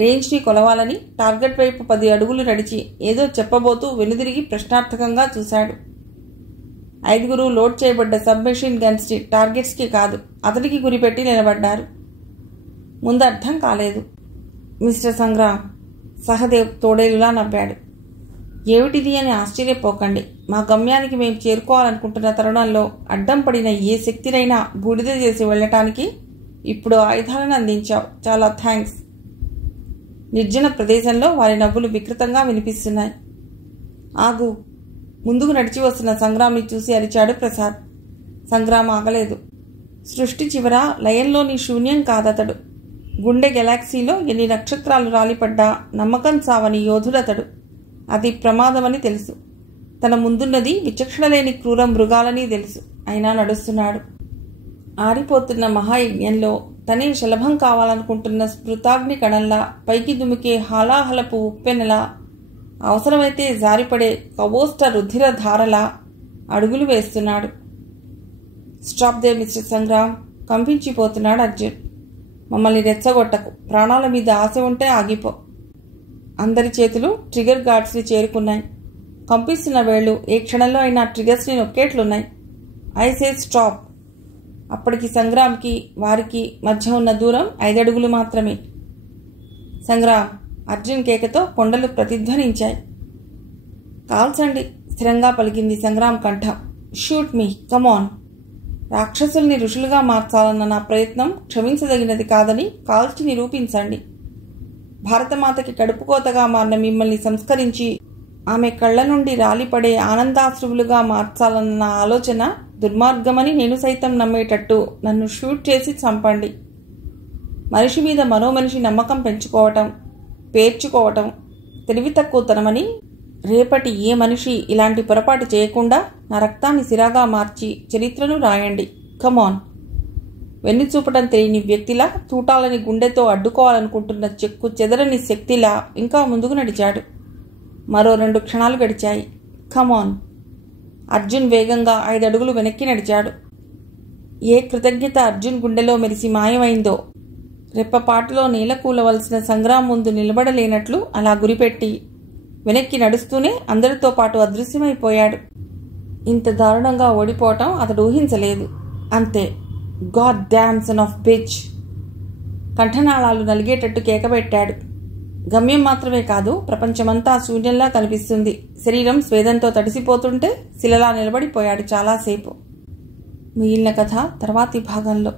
రేంజ్ని కొలవాలని టార్గెట్ వైపు 10 అడుగులు నడిచి ఏదో చెప్పబోతూ వెనుదిరిగి ప్రశ్నార్థకంగా చూశాడు. 5గురు లోడ్ చేయబడ్డ సబ్మెషిన్ గన్స్ని టార్గెట్స్కి కాదు, అతడికి గురిపెట్టి నిలబడ్డారు. ముందు అర్థం కాలేదు. మిస్టర్ సంగ్రామ్, సహదేవ్ తోడేలులా నవ్వాడు. ఏమిటిది అని ఆశ్చర్యపోకండి. మా గమ్యానికి మేము చేరుకోవాలనుకుంటున్న తరుణంలో అడ్డం పడిన ఏ శక్తినైనా బూడిద చేసి వెళ్ళటానికి ఇప్పుడు ఆయుధాలను అందించావు. చాలా థ్యాంక్స్. నిర్జన ప్రదేశంలో వారి నవ్వులు వికృతంగా వినిపిస్తున్నాయి. ఆగు! ముందుకు నడిచి వస్తున్న సంగ్రామ్ని చూసి అరిచాడు ప్రసాద్. సంగ్రామ్ ఆగలేదు. సృష్టి చివర లయంలోని శూన్యం కాదతడు. గుండె గెలాక్సీలో ఎన్ని నక్షత్రాలు రాలిపడ్డా నమ్మకం సావని యోధుడతడు. అది ప్రమాదమని తెలుసు. తన ముందున్నది విచక్షణలేని క్రూర మృగాలని తెలుసు. అయినా నడుస్తున్నాడు. ఆరిపోతున్న మహాయజ్ఞంలో తనే శలభం కావాలనుకుంటున్న స్మృతాగ్ని కణంలా, పైకి దుమికే హాలాహలపు ఉప్పెనలా, అవసరమైతే జారిపడే కవోష్ట రుధిర ధారలా అడుగులు వేస్తున్నాడు. స్టాప్ దే మిస్టర్ సంగ్రామ్, కంపించిపోతున్నాడు అర్జున్. మమ్మల్ని రెచ్చగొట్టకు. ప్రాణాల మీద ఆశ ఉంటే ఆగిపో. అందరి చేతులు ట్రిగర్ గార్డ్స్ని చేరుకున్నాయి. కంపిస్తున్న వేళ్లు ఏ క్షణంలో అయినా ట్రిగర్స్ని నొక్కేట్లున్నాయి. I say stop. అప్పటికి సంగ్రామ్కి వారికి మధ్య ఉన్న దూరం 5 అడుగులు మాత్రమే. సంగ్రామ్! అర్జున్ కేకతో కొండలు ప్రతిధ్వనించాయి. కాల్చండి, స్థిరంగా పలికింది సంగ్రామ్ కంఠం. షూట్ మీ, కమాన్. రాక్షసుల్ని ఋషులుగా మార్చాలన్న నా ప్రయత్నం క్షమించదగినది కాదని కాల్చి నిరూపించండి. భారతమాతకి కడుపుకోతగా మారిన మిమ్మల్ని సంస్కరించి ఆమె కళ్ల నుండి రాలిపడే ఆనందాశ్రువులుగా మార్చాలన్న నా ఆలోచన దుర్మార్గమని నేను సైతం నమ్మేటట్టు నన్ను షూట్ చేసి చంపండి. మనిషి మీద మరో మనిషి నమ్మకం పెంచుకోవటం, పేర్చుకోవటం తెలివి తక్కువతనమని రేపటి ఏ మనిషి ఇలాంటి పొరపాటు చేయకుండా నా రక్తాన్ని సిరాగా మార్చి చరిత్రను రాయండి. కమాన్. వెన్ను చూపటం తెలియని వ్యక్తిలా, తూటాలని గుండెతో అడ్డుకోవాలనుకుంటున్న చెక్కు చెదరని శక్తిలా ఇంకా ముందుకు నడిచాడు. మరో 2 క్షణాలు గడిచాయి. కమాన్. అర్జున్ వేగంగా 5 అడుగులు వెనక్కి నడిచాడు. ఏ కృతజ్ఞత అర్జున్ గుండెలో మెరిసి మాయమైందో. రెప్పపాటులో నేల కూలవలసిన సంగ్రామ్ ముందు నిలబడలేనట్లు అలా గురిపెట్టి వెనక్కి నడుస్తూనే అందరితో పాటు అదృశ్యమైపోయాడు. ఇంత దారుణంగా ఓడిపోవటం అతడు ఊహించలేదు. అంతే. God damn son of bitch. కంఠనాళాలు నలిగేటట్టు కేకబెట్టాడు. గమ్యం మాత్రమే కాదు, ప్రపంచమంతా శూన్యంలా కనిపిస్తుంది. శరీరం స్వేదంతో తడిసిపోతుంటే శిలలా నిలబడిపోయాడు చాలాసేపు. మిగిలిన కథ తర్వాతి భాగంలో.